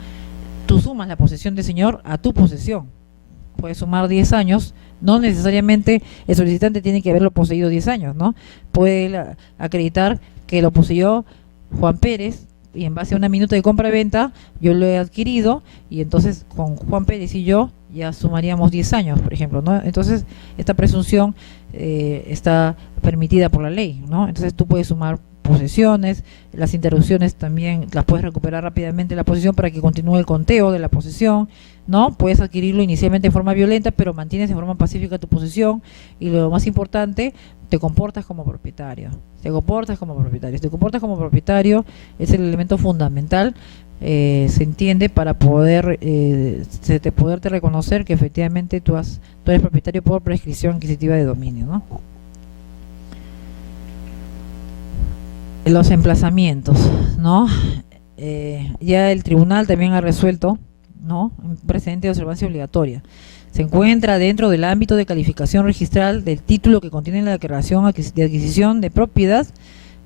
Tú sumas la posesión del señor a tu posesión. Puedes sumar 10 años, no necesariamente el solicitante tiene que haberlo poseído 10 años, ¿no? Puede acreditar que lo poseyó Juan Pérez y en base a una minuta de compra-venta yo lo he adquirido y entonces con Juan Pérez y yo ya sumaríamos 10 años, por ejemplo, ¿no? Entonces esta presunción está permitida por la ley, ¿no? Entonces tú puedes sumar posesiones, las interrupciones también las puedes recuperar rápidamente la posesión para que continúe el conteo de la posesión, ¿no? Puedes adquirirlo inicialmente en forma violenta, pero mantienes en forma pacífica tu posesión y lo más importante, te comportas como propietario. Te comportas como propietario. Si te comportas como propietario es el elemento fundamental, se entiende, para poder poderte reconocer que efectivamente tú eres propietario por prescripción adquisitiva de dominio, ¿no? Los emplazamientos, ¿no? Ya el tribunal también ha resuelto, ¿no? Un precedente de observancia obligatoria. Se encuentra dentro del ámbito de calificación registral del título que contiene la declaración de adquisición de propiedad,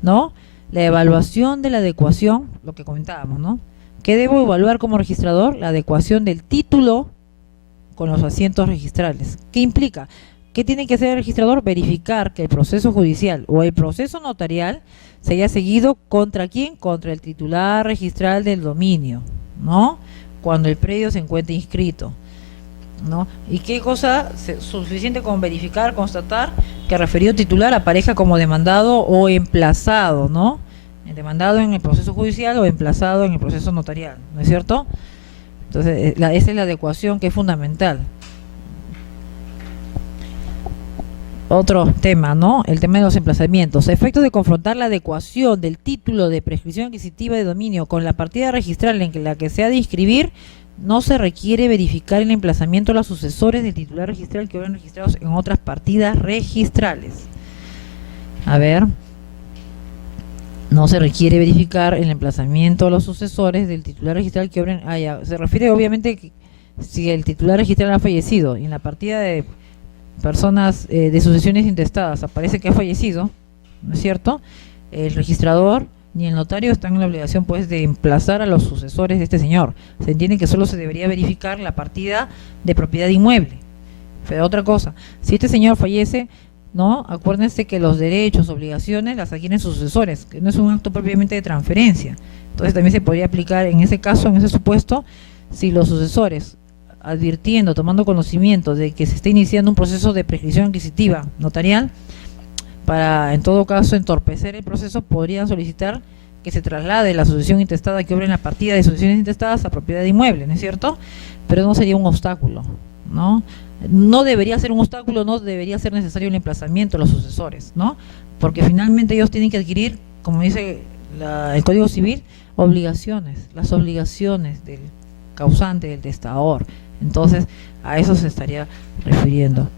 ¿no? La evaluación de la adecuación, lo que comentábamos, ¿no? ¿Qué debo evaluar como registrador? La adecuación del título con los asientos registrales. ¿Qué implica? ¿Qué tiene que hacer el registrador? Verificar que el proceso judicial o el proceso notarial se haya seguido ¿contra quién? Contra el titular registral del dominio, ¿no? Cuando el predio se encuentre inscrito, ¿no? ¿Y qué cosa? Suficiente con verificar, constatar que el referido titular aparezca como demandado o emplazado, ¿no? Demandado en el proceso judicial o emplazado en el proceso notarial, ¿no es cierto? Entonces, esa es la adecuación que es fundamental. Otro tema, ¿no? El tema de los emplazamientos. A efectos de confrontar la adecuación del título de prescripción adquisitiva de dominio con la partida registral en la que se ha de inscribir, no se requiere verificar el emplazamiento de los sucesores del titular registral que obran registrados en otras partidas registrales. A ver, no se requiere verificar el emplazamiento de los sucesores del titular registral que obren. Se refiere obviamente que si el titular registral ha fallecido y en la partida de personas de sucesiones intestadas aparece que ha fallecido, ¿no es cierto? El registrador ni el notario están en la obligación pues de emplazar a los sucesores de este señor. Se entiende que solo se debería verificar la partida de propiedad inmueble. Pero otra cosa, si este señor fallece, ¿no? Acuérdense que los derechos, obligaciones las adquieren sus sucesores, que no es un acto propiamente de transferencia. Entonces también se podría aplicar en ese caso, en ese supuesto, si los sucesores, advirtiendo, tomando conocimiento de que se está iniciando un proceso de prescripción adquisitiva notarial, para en todo caso entorpecer el proceso, podrían solicitar que se traslade la sucesión intestada que obra en la partida de sucesiones intestadas a propiedad inmueble, ¿no es cierto? Pero no sería un obstáculo, ¿no? No debería ser un obstáculo, no debería ser necesario el emplazamiento de los sucesores, ¿no? Porque finalmente ellos tienen que adquirir, como dice el Código Civil, obligaciones, las obligaciones del causante, del testador. Entonces, a eso se estaría refiriendo.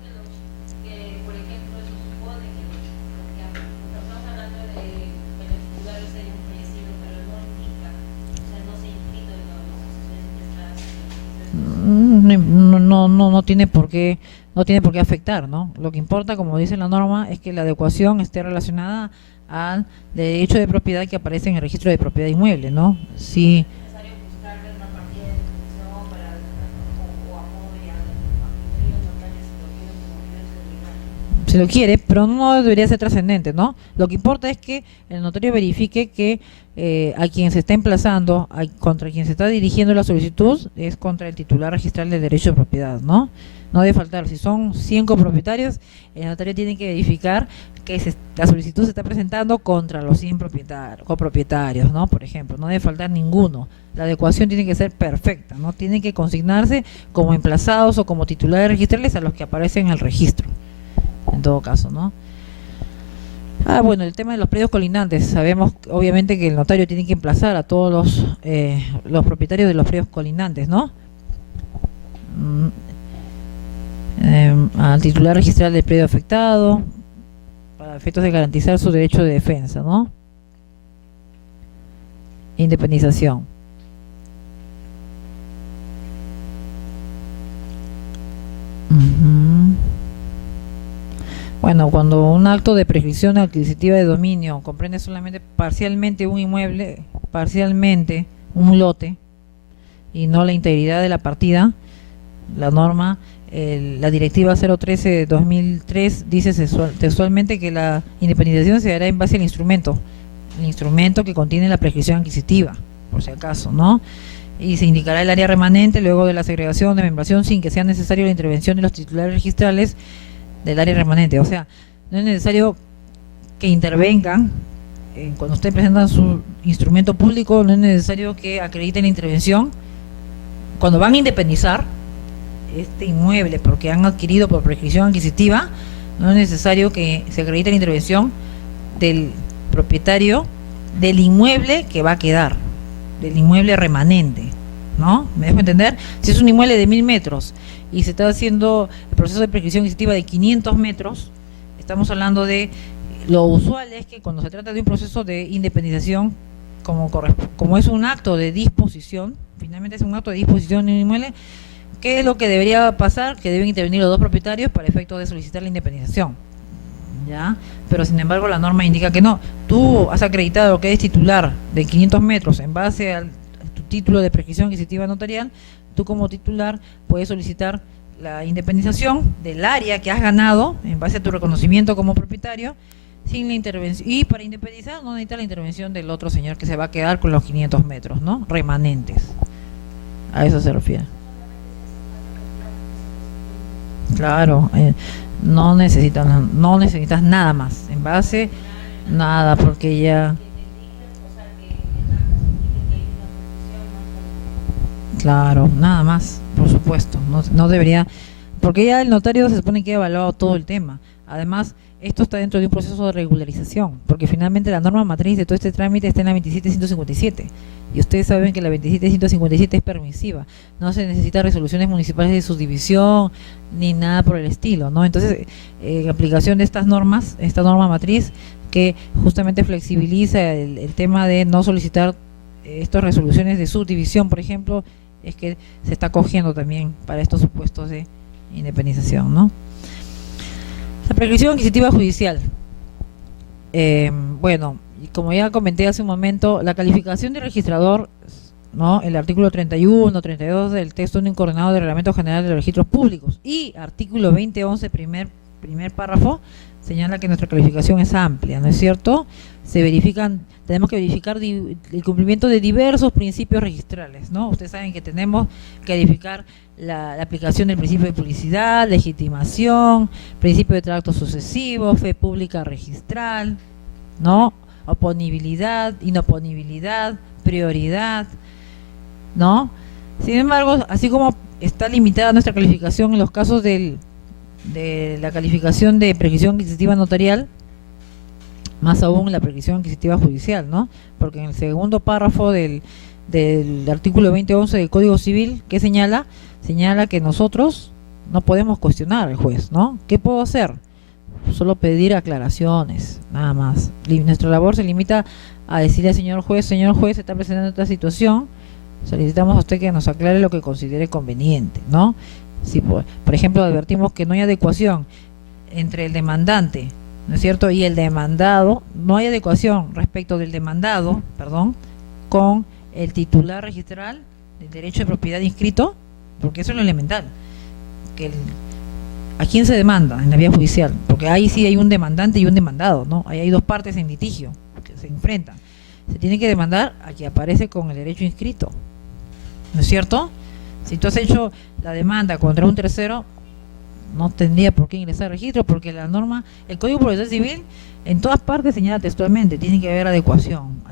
No tiene por qué, no tiene por qué afectar, ¿no? Lo que importa, como dice la norma, es que la adecuación esté relacionada al derecho de propiedad que aparece en el registro de propiedad inmueble, ¿no? Sí. Si lo quiere, pero no debería ser trascendente, ¿no? Lo que importa es que el notario verifique que a quien se está emplazando, contra quien se está dirigiendo la solicitud, es contra el titular registral del derecho de propiedad, ¿no? No debe faltar, si son 100 copropietarios, el notario tiene que verificar que la solicitud se está presentando contra los 100 copropietarios, ¿no? Por ejemplo, no debe faltar ninguno. La adecuación tiene que ser perfecta, ¿no? Tienen que consignarse como emplazados o como titulares registrales a los que aparecen en el registro. En todo caso, ¿no? Bueno, el tema de los predios colindantes. Sabemos, obviamente, que el notario tiene que emplazar a todos los propietarios de los predios colindantes, ¿no? Al titular registral del predio afectado, para efectos de garantizar su derecho de defensa, ¿no? Independización. Bueno, cuando un acto de prescripción adquisitiva de dominio comprende solamente parcialmente un inmueble, parcialmente un lote, y no la integridad de la partida, la norma, la directiva 013 de 2003 dice textualmente que la independización se hará en base al instrumento, el instrumento que contiene la prescripción adquisitiva, por si acaso, ¿no? Y se indicará el área remanente luego de la segregación de membración sin que sea necesario la intervención de los titulares registrales del área remanente. O sea, no es necesario que intervengan cuando ustedes presentan su instrumento público, no es necesario que acrediten la intervención cuando van a independizar este inmueble porque han adquirido por prescripción adquisitiva. No es necesario que se acredite la intervención del propietario del inmueble que va a quedar, del inmueble remanente, ¿no? ¿Me dejo entender? Si es un inmueble de 1000 metros y se está haciendo el proceso de prescripción adquisitiva de 500 metros, estamos hablando de lo usual es que cuando se trata de un proceso de independización, como es un acto de disposición, finalmente es un acto de disposición de un inmueble, ¿qué es lo que debería pasar? Que deben intervenir los dos propietarios para efecto de solicitar la independización, ¿ya? Pero sin embargo la norma indica que no. Tú has acreditado que eres titular de 500 metros en base a tu título de prescripción adquisitiva notarial, tú como titular puedes solicitar la independización del área que has ganado en base a tu reconocimiento como propietario, sin la intervención, y para independizar no necesita la intervención del otro señor que se va a quedar con los 500 metros, ¿no? Remanentes. A eso se refiere. Claro, no necesitas nada más, en base, nada, porque ya... Claro, nada más, por supuesto, no debería, porque ya el notario se supone que ha evaluado todo el tema. Además, esto está dentro de un proceso de regularización, porque finalmente la norma matriz de todo este trámite está en la 27157, y ustedes saben que la 27157 es permisiva, no se necesita resoluciones municipales de subdivisión, ni nada por el estilo, ¿no? Entonces, en aplicación de estas normas, esta norma matriz, que justamente flexibiliza el tema de no solicitar estas resoluciones de subdivisión, por ejemplo, es que se está cogiendo también para estos supuestos de independización, ¿no? La prescripción adquisitiva judicial. Bueno, como ya comenté hace un momento, la calificación de registrador, ¿no? El artículo 31, 32 del texto único ordenado del Reglamento General de los Registros Públicos y artículo 2011, primer párrafo, señala que nuestra calificación es amplia, ¿no es cierto? Tenemos que verificar el cumplimiento de diversos principios registrales, ¿no? Ustedes saben que tenemos que verificar la aplicación del principio de publicidad, legitimación, principio de tracto sucesivo, fe pública registral, ¿no? Oponibilidad, inoponibilidad, prioridad, ¿no? Sin embargo, así como está limitada nuestra calificación en los casos de la calificación de prescripción adquisitiva notarial, más aún la prescripción adquisitiva judicial, ¿no? Porque en el segundo párrafo del artículo 2011 del Código Civil, ¿qué señala? Señala que nosotros no podemos cuestionar al juez, ¿no? ¿Qué puedo hacer? Solo pedir aclaraciones, nada más. Nuestra labor se limita a decirle al señor juez, se está presentando esta situación, solicitamos a usted que nos aclare lo que considere conveniente, ¿no? Si por ejemplo advertimos que no hay adecuación entre el demandante, ¿no es cierto?, y el demandado, no hay adecuación respecto del demandado, con el titular registral del derecho de propiedad inscrito, porque eso es lo elemental, ¿a quién se demanda en la vía judicial? Porque ahí sí hay un demandante y un demandado, ¿no? Ahí hay dos partes en litigio que se enfrentan. Se tiene que demandar a quien aparece con el derecho inscrito, ¿no es cierto? Si tú has hecho la demanda contra un tercero, no tendría por qué ingresar al registro, porque la norma, el Código Procesal Civil, en todas partes señala textualmente, tiene que haber adecuación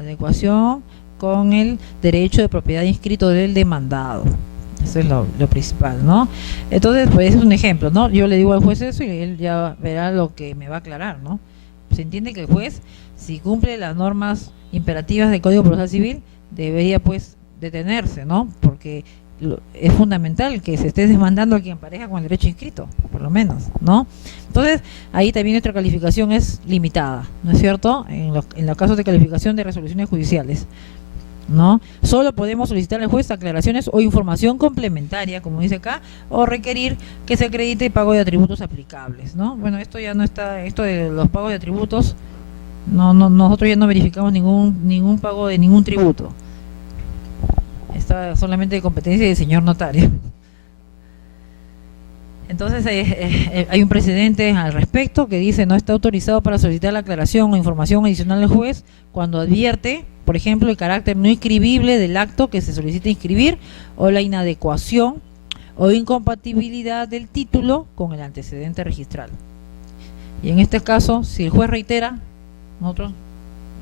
con el derecho de propiedad inscrito del demandado. Eso es lo principal, ¿no? Entonces, pues es un ejemplo, ¿no? Yo le digo al juez eso y él ya verá lo que me va a aclarar, ¿no? Se entiende que el juez, si cumple las normas imperativas del Código Procesal Civil, debería pues detenerse, ¿no? Porque es fundamental que se esté demandando a quien pareja con el derecho inscrito, por lo menos, ¿no? Entonces, ahí también nuestra calificación es limitada, ¿no es cierto? En los casos de calificación de resoluciones judiciales. ¿no? Solo podemos solicitar al juez aclaraciones o información complementaria, como dice acá, o requerir que se acredite el pago de atributos aplicables, ¿no? Bueno, esto ya no está, esto de los pagos de atributos, nosotros ya no verificamos ningún pago de ningún tributo. Está solamente de competencia del señor notario. Entonces hay un precedente al respecto que dice: no está autorizado para solicitar la aclaración o información adicional al juez cuando advierte, por ejemplo, el carácter no inscribible del acto que se solicita inscribir, o la inadecuación o incompatibilidad del título con el antecedente registral. Y en este caso, si el juez reitera, nosotros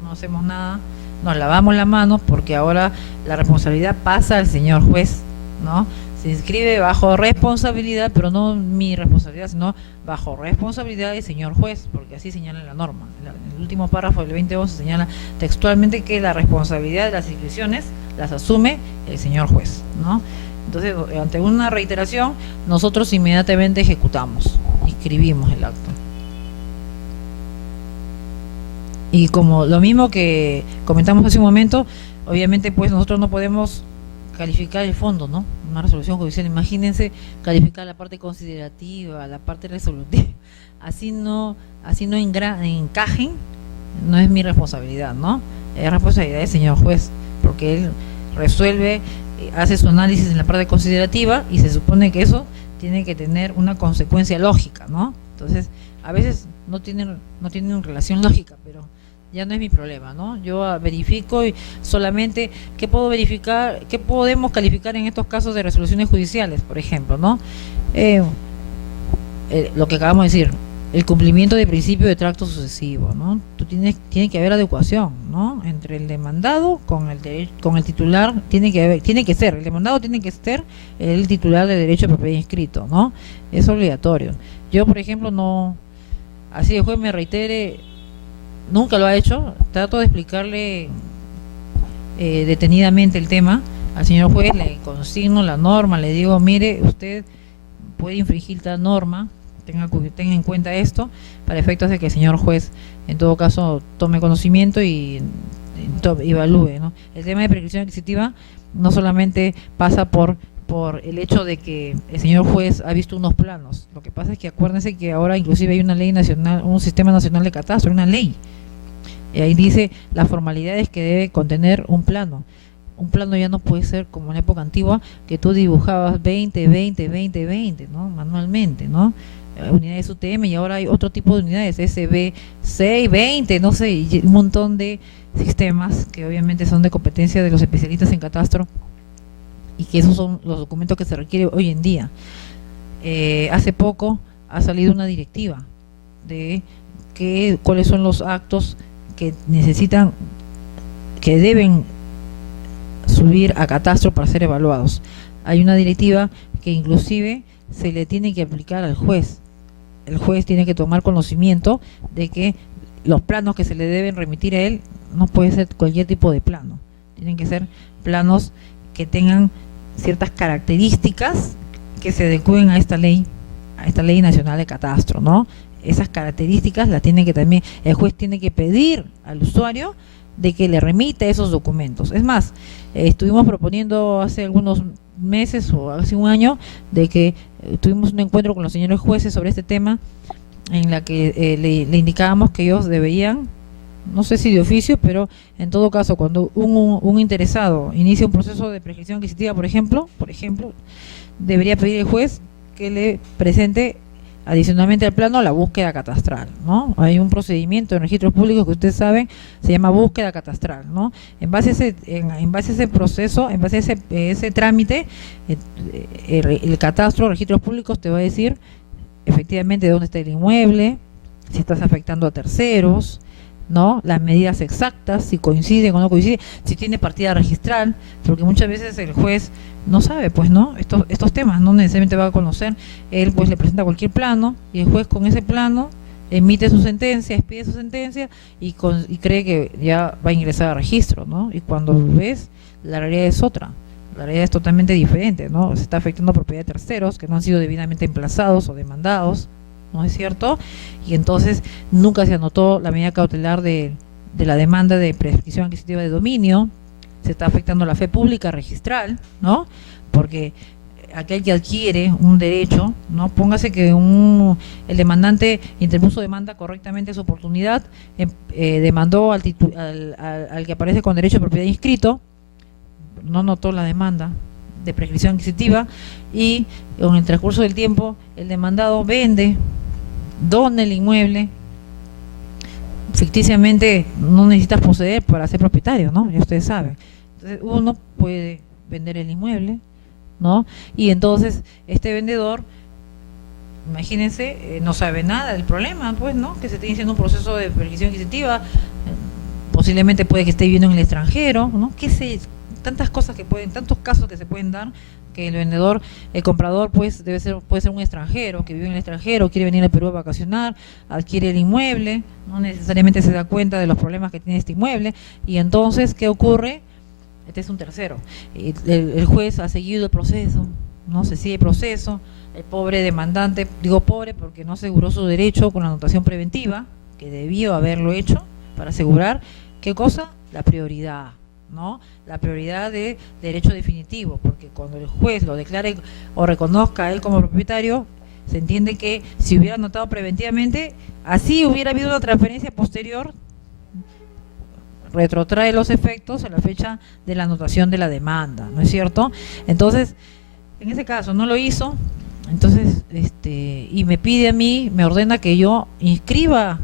no hacemos nada, nos lavamos las manos, porque ahora la responsabilidad pasa al señor juez, ¿no? Se inscribe bajo responsabilidad, pero no mi responsabilidad, sino bajo responsabilidad del señor juez, porque así señala la norma. En el último párrafo del 2011 señala textualmente que la responsabilidad de las inscripciones las asume el señor juez, ¿no? Entonces, ante una reiteración, nosotros inmediatamente ejecutamos, inscribimos el acto. Y como lo mismo que comentamos hace un momento, obviamente pues nosotros no podemos calificar el fondo, ¿no? Una resolución judicial, imagínense calificar la parte considerativa, la parte resolutiva, así no encajen, no es mi responsabilidad, ¿no? Es responsabilidad del señor juez, porque él resuelve, hace su análisis en la parte considerativa y se supone que eso tiene que tener una consecuencia lógica, ¿no? Entonces, a veces no tienen relación lógica, pero ya no es mi problema, ¿no? Yo verifico y solamente qué puedo verificar, qué podemos calificar en estos casos de resoluciones judiciales, por ejemplo, ¿no? Lo que acabamos de decir, el cumplimiento del principio de tracto sucesivo, ¿no? Tiene que haber adecuación, ¿no? Entre el demandado con el titular, el demandado tiene que ser el titular de derecho de propiedad inscrito, ¿no? Es obligatorio. Yo, por ejemplo, no, así el juez me reitere, nunca lo ha hecho, trato de explicarle detenidamente el tema al señor juez, le consigno la norma, le digo: mire, usted puede infringir tal norma, tenga en cuenta esto, para efectos de que el señor juez en todo caso tome conocimiento y evalúe, ¿no? El tema de prescripción adquisitiva no solamente pasa por el hecho de que el señor juez ha visto unos planos. Lo que pasa es que acuérdense que ahora inclusive hay una ley nacional, un sistema nacional de catastro, una ley. Y ahí dice las formalidades que debe contener un plano. Un plano ya no puede ser como en la época antigua, que tú dibujabas 20, ¿no? Manualmente, ¿no? Unidades UTM, y ahora hay otro tipo de unidades, SB 6, 20, no sé, y un montón de sistemas que obviamente son de competencia de los especialistas en catastro, y que esos son los documentos que se requieren hoy en día. Hace poco ha salido una directiva de cuáles son los actos que necesitan, que deben subir a catastro para ser evaluados. Hay una directiva que inclusive se le tiene que aplicar al juez. El juez tiene que tomar conocimiento de que los planos que se le deben remitir a él no puede ser cualquier tipo de plano. Tienen que ser planos que tengan ciertas características que se adecúen a esta ley nacional de catastro, ¿no? Esas características las tiene que también, el juez tiene que pedir al usuario de que le remita esos documentos. Es más, estuvimos proponiendo hace algunos meses o hace un año de que tuvimos un encuentro con los señores jueces sobre este tema, en la que le indicábamos que ellos deberían, no sé si de oficio, pero en todo caso cuando un interesado inicia un proceso de prescripción adquisitiva, por ejemplo, debería pedir al juez que le presente adicionalmente al plano la búsqueda catastral, ¿no? Hay un procedimiento en registros públicos que ustedes saben, se llama búsqueda catastral, ¿no? En base a ese proceso, en base a ese trámite, el catastro, registros públicos, te va a decir efectivamente dónde está el inmueble, si estás afectando a terceros, ¿no? Las medidas exactas, si coinciden o no coinciden, si tiene partida registral, porque muchas veces el juez no sabe, pues, ¿no? Estos temas no necesariamente va a conocer. Él pues le presenta cualquier plano y el juez con ese plano emite su sentencia, expide su sentencia y cree que ya va a ingresar a registro, ¿no? Y cuando ves, la realidad es otra. La realidad es totalmente diferente, ¿no? Se está afectando a propiedad de terceros que no han sido debidamente emplazados o demandados, ¿no es cierto? Y entonces nunca se anotó la medida cautelar de la demanda de prescripción adquisitiva de dominio, se está afectando la fe pública registral, ¿no? Porque aquel que adquiere un derecho, ¿no? Póngase que el demandante interpuso demanda correctamente su oportunidad, demandó al que aparece con derecho de propiedad inscrito, no notó la demanda de prescripción adquisitiva y en el transcurso del tiempo el demandado dona el inmueble. Ficticiamente no necesitas poseer para ser propietario, ¿no? Ya ustedes saben. Entonces uno puede vender el inmueble, ¿no? Y entonces este vendedor, imagínense, no sabe nada del problema, pues, ¿no? Que se esté iniciando un proceso de prescripción adquisitiva, posiblemente puede que esté viviendo en el extranjero, ¿no? Qué sé, tantas cosas tantos casos que se pueden dar, que el comprador pues puede ser un extranjero que vive en el extranjero, quiere venir al Perú a vacacionar, adquiere el inmueble, no necesariamente se da cuenta de los problemas que tiene este inmueble, y entonces, ¿qué ocurre? Este es un tercero. El juez ha seguido el proceso, no se sigue el proceso, el pobre demandante, digo pobre porque no aseguró su derecho con la anotación preventiva, que debió haberlo hecho para asegurar, ¿qué cosa? La prioridad, ¿no? La prioridad de derecho definitivo, porque cuando el juez lo declare o reconozca a él como propietario, se entiende que si hubiera anotado preventivamente, así hubiera habido una transferencia posterior, retrotrae los efectos a la fecha de la anotación de la demanda, ¿no es cierto? Entonces, en ese caso no lo hizo, entonces, y me pide a mí, me ordena que yo inscriba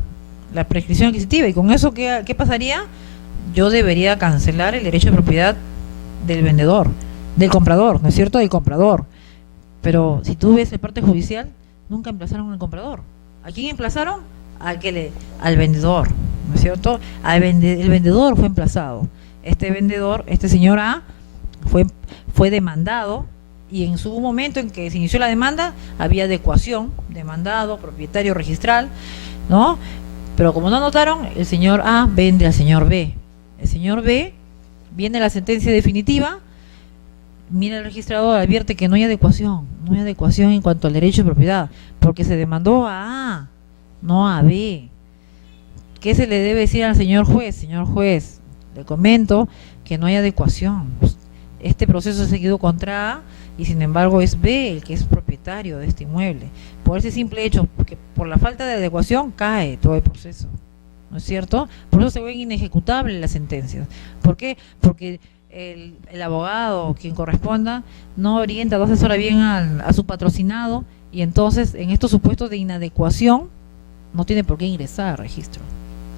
la prescripción adquisitiva, y con eso, ¿qué pasaría? Yo debería cancelar el derecho de propiedad del vendedor, del comprador, ¿no es cierto? Del comprador. Pero si tú ves el parte judicial, nunca emplazaron al comprador. ¿A quién emplazaron? Al vendedor, ¿no es cierto? El vendedor fue emplazado. Este señor A, fue demandado, y en su momento en que se inició la demanda, había adecuación, demandado, propietario registral, ¿no? Pero como no anotaron, el señor A vende al señor B. El señor B, viene la sentencia definitiva, mira el registrador, advierte que no hay adecuación en cuanto al derecho de propiedad, porque se demandó a A, no a B. ¿Qué se le debe decir al señor juez? Señor juez, le comento que no hay adecuación. Este proceso se ha seguido contra A, y sin embargo es B el que es propietario de este inmueble. Por ese simple hecho, porque por la falta de adecuación cae todo el proceso, ¿no es cierto? Por eso se ven inejecutables las sentencias. ¿Por qué? Porque el abogado, quien corresponda, no orienta, no asesora bien a su patrocinado, y entonces en estos supuestos de inadecuación no tiene por qué ingresar al registro.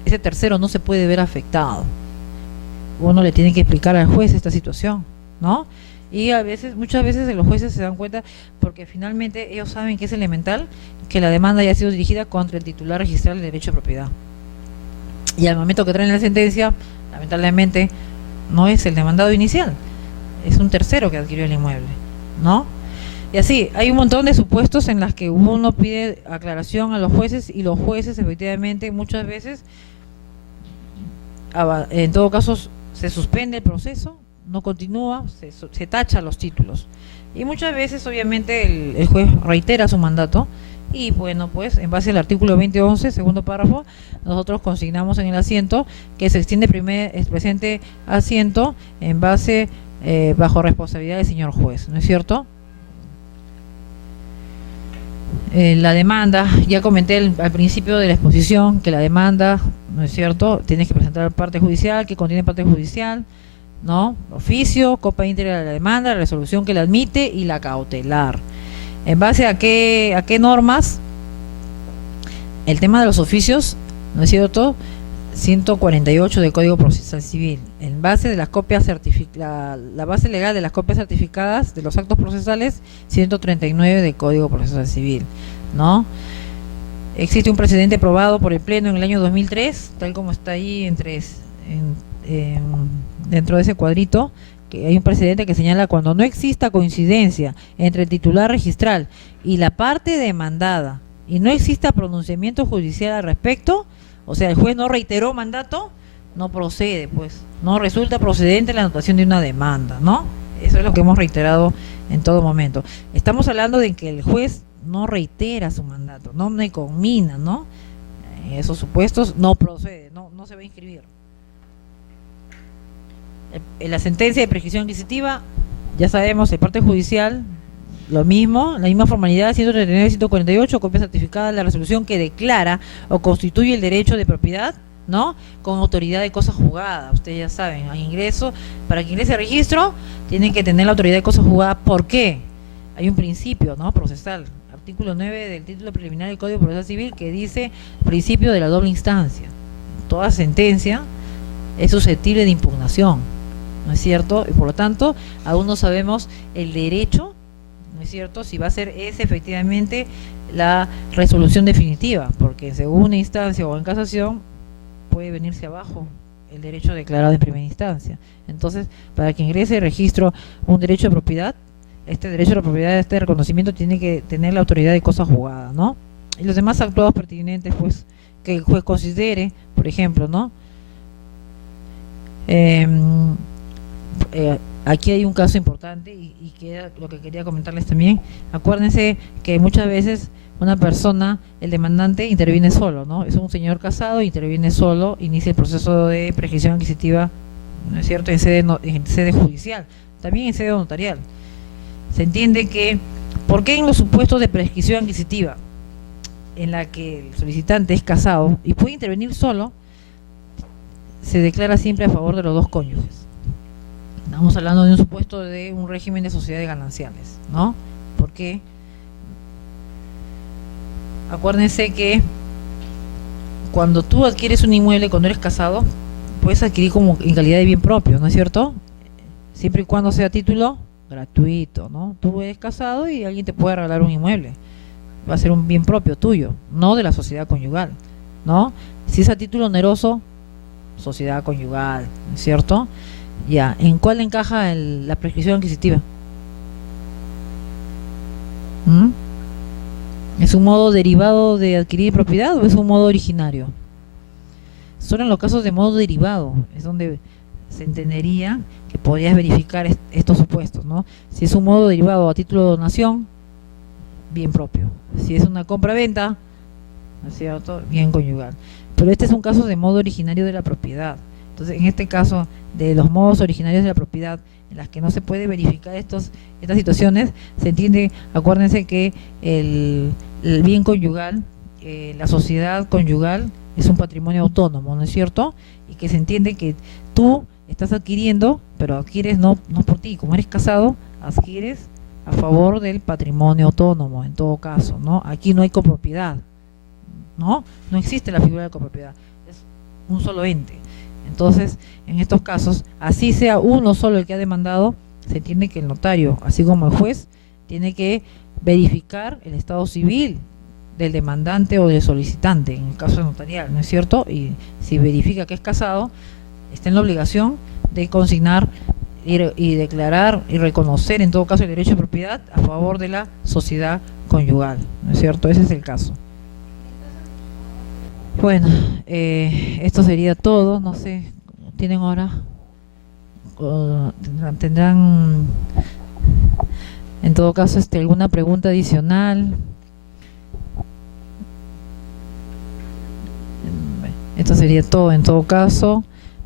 Ese tercero no se puede ver afectado. Uno le tiene que explicar al juez esta situación, ¿no? Y muchas veces los jueces se dan cuenta, porque finalmente ellos saben que es elemental que la demanda haya sido dirigida contra el titular registral del derecho de propiedad. Y al momento que traen la sentencia, lamentablemente no es el demandado inicial, es un tercero que adquirió el inmueble, ¿no? Y así, hay un montón de supuestos en las que uno pide aclaración a los jueces, y los jueces efectivamente muchas veces, en todo caso, se suspende el proceso, no continúa, se tacha los títulos. Y muchas veces obviamente el juez reitera su mandato, y bueno, pues en base al artículo 2011, segundo párrafo, nosotros consignamos en el asiento que se extiende el presente asiento en base, bajo responsabilidad del señor juez, ¿no es cierto? La demanda, ya comenté al principio de la exposición que la demanda, ¿no es cierto?, tienes que presentar parte judicial, que contiene parte judicial, ¿no? Oficio, copia íntegra de la demanda, la resolución que la admite y la cautelar. ¿En base a qué normas? El tema de los oficios, ¿no es cierto?, 148 del Código Procesal Civil. En base de las copias la base legal de las copias certificadas de los actos procesales, 139 del Código Procesal Civil, ¿no? Existe un precedente aprobado por el Pleno en el año 2003, tal como está ahí dentro de ese cuadrito, que hay un precedente que señala: cuando no exista coincidencia entre el titular registral y la parte demandada y no exista pronunciamiento judicial al respecto, o sea, el juez no reiteró mandato, no procede, pues, no resulta procedente la anotación de una demanda, ¿no? Eso es lo que hemos reiterado en todo momento. Estamos hablando de que el juez no reitera su mandato, no me conmina, ¿no? Esos supuestos no procede, no se va a inscribir. En la sentencia de prescripción adquisitiva, ya sabemos, el parte judicial, lo mismo, la misma formalidad, 139 y 148, copia certificada de la resolución que declara o constituye el derecho de propiedad, ¿no? Con autoridad de cosa juzgada. Ustedes ya saben, al ingreso, para que ingrese a registro, tienen que tener la autoridad de cosa juzgada. ¿Por qué? Hay un principio, ¿no? Procesal. Artículo 9 del título preliminar del Código Procesal Civil que dice principio de la doble instancia. Toda sentencia es susceptible de impugnación, ¿no es cierto? Y por lo tanto, aún no sabemos el derecho, ¿no es cierto?, si va a ser esa efectivamente la resolución definitiva, porque en segunda instancia o en casación puede venirse abajo el derecho declarado en primera instancia. Entonces, para que ingrese el registro un derecho de propiedad, este derecho de la propiedad, este reconocimiento tiene que tener la autoridad de cosa juzgada, ¿no? Y los demás actuados pertinentes, pues, que el juez considere, por ejemplo, ¿no? Aquí hay un caso importante y que era lo que quería comentarles también. Acuérdense que muchas veces una persona, el demandante, interviene solo, ¿no? Es un señor casado, interviene solo, inicia el proceso de prescripción adquisitiva, ¿no es cierto?, en sede judicial, también en sede notarial. Se entiende que, ¿por qué en los supuestos de prescripción adquisitiva, en la que el solicitante es casado y puede intervenir solo, se declara siempre a favor de los dos cónyuges? Estamos hablando de un supuesto de un régimen de sociedades gananciales, ¿no? Porque acuérdense que cuando tú adquieres un inmueble, cuando eres casado, puedes adquirir como en calidad de bien propio, ¿no es cierto? Siempre y cuando sea título gratuito, ¿no? Tú eres casado y alguien te puede regalar un inmueble, va a ser un bien propio tuyo, no de la sociedad conyugal, ¿no? Si es a título oneroso, sociedad conyugal, ¿no es cierto? Ya, ¿en cuál encaja la prescripción adquisitiva? ¿Es un modo derivado de adquirir propiedad o es un modo originario? Solo en los casos de modo derivado es donde se entendería que podrías verificar estos supuestos, ¿no? Si es un modo derivado a título de donación, bien propio. Si es una compra-venta, ¿no es cierto?, bien conyugal. Pero este es un caso de modo originario de la propiedad. Entonces, en este caso de los modos originarios de la propiedad, en las que no se puede verificar estas situaciones, se entiende, acuérdense que el bien conyugal, la sociedad conyugal es un patrimonio autónomo, ¿no es cierto? Y que se entiende que tú estás adquiriendo, pero adquieres no por ti, como eres casado, adquieres a favor del patrimonio autónomo, en todo caso, ¿no? Aquí no hay copropiedad, ¿no? No existe la figura de copropiedad, es un solo ente. Entonces, en estos casos, así sea uno solo el que ha demandado, se entiende que el notario, así como el juez, tiene que verificar el estado civil del demandante o del solicitante, en el caso notarial, ¿no es cierto? Y si verifica que es casado, está en la obligación de consignar y declarar y reconocer, en todo caso, el derecho de propiedad a favor de la sociedad conyugal, ¿no es cierto? Ese es el caso. Bueno, esto sería todo, no sé, ¿tienen ahora? ¿Tendrán en todo caso alguna pregunta adicional? Esto sería todo en todo caso.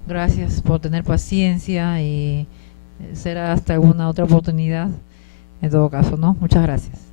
Gracias por tener paciencia y será hasta alguna otra oportunidad en todo caso, ¿no? Muchas gracias.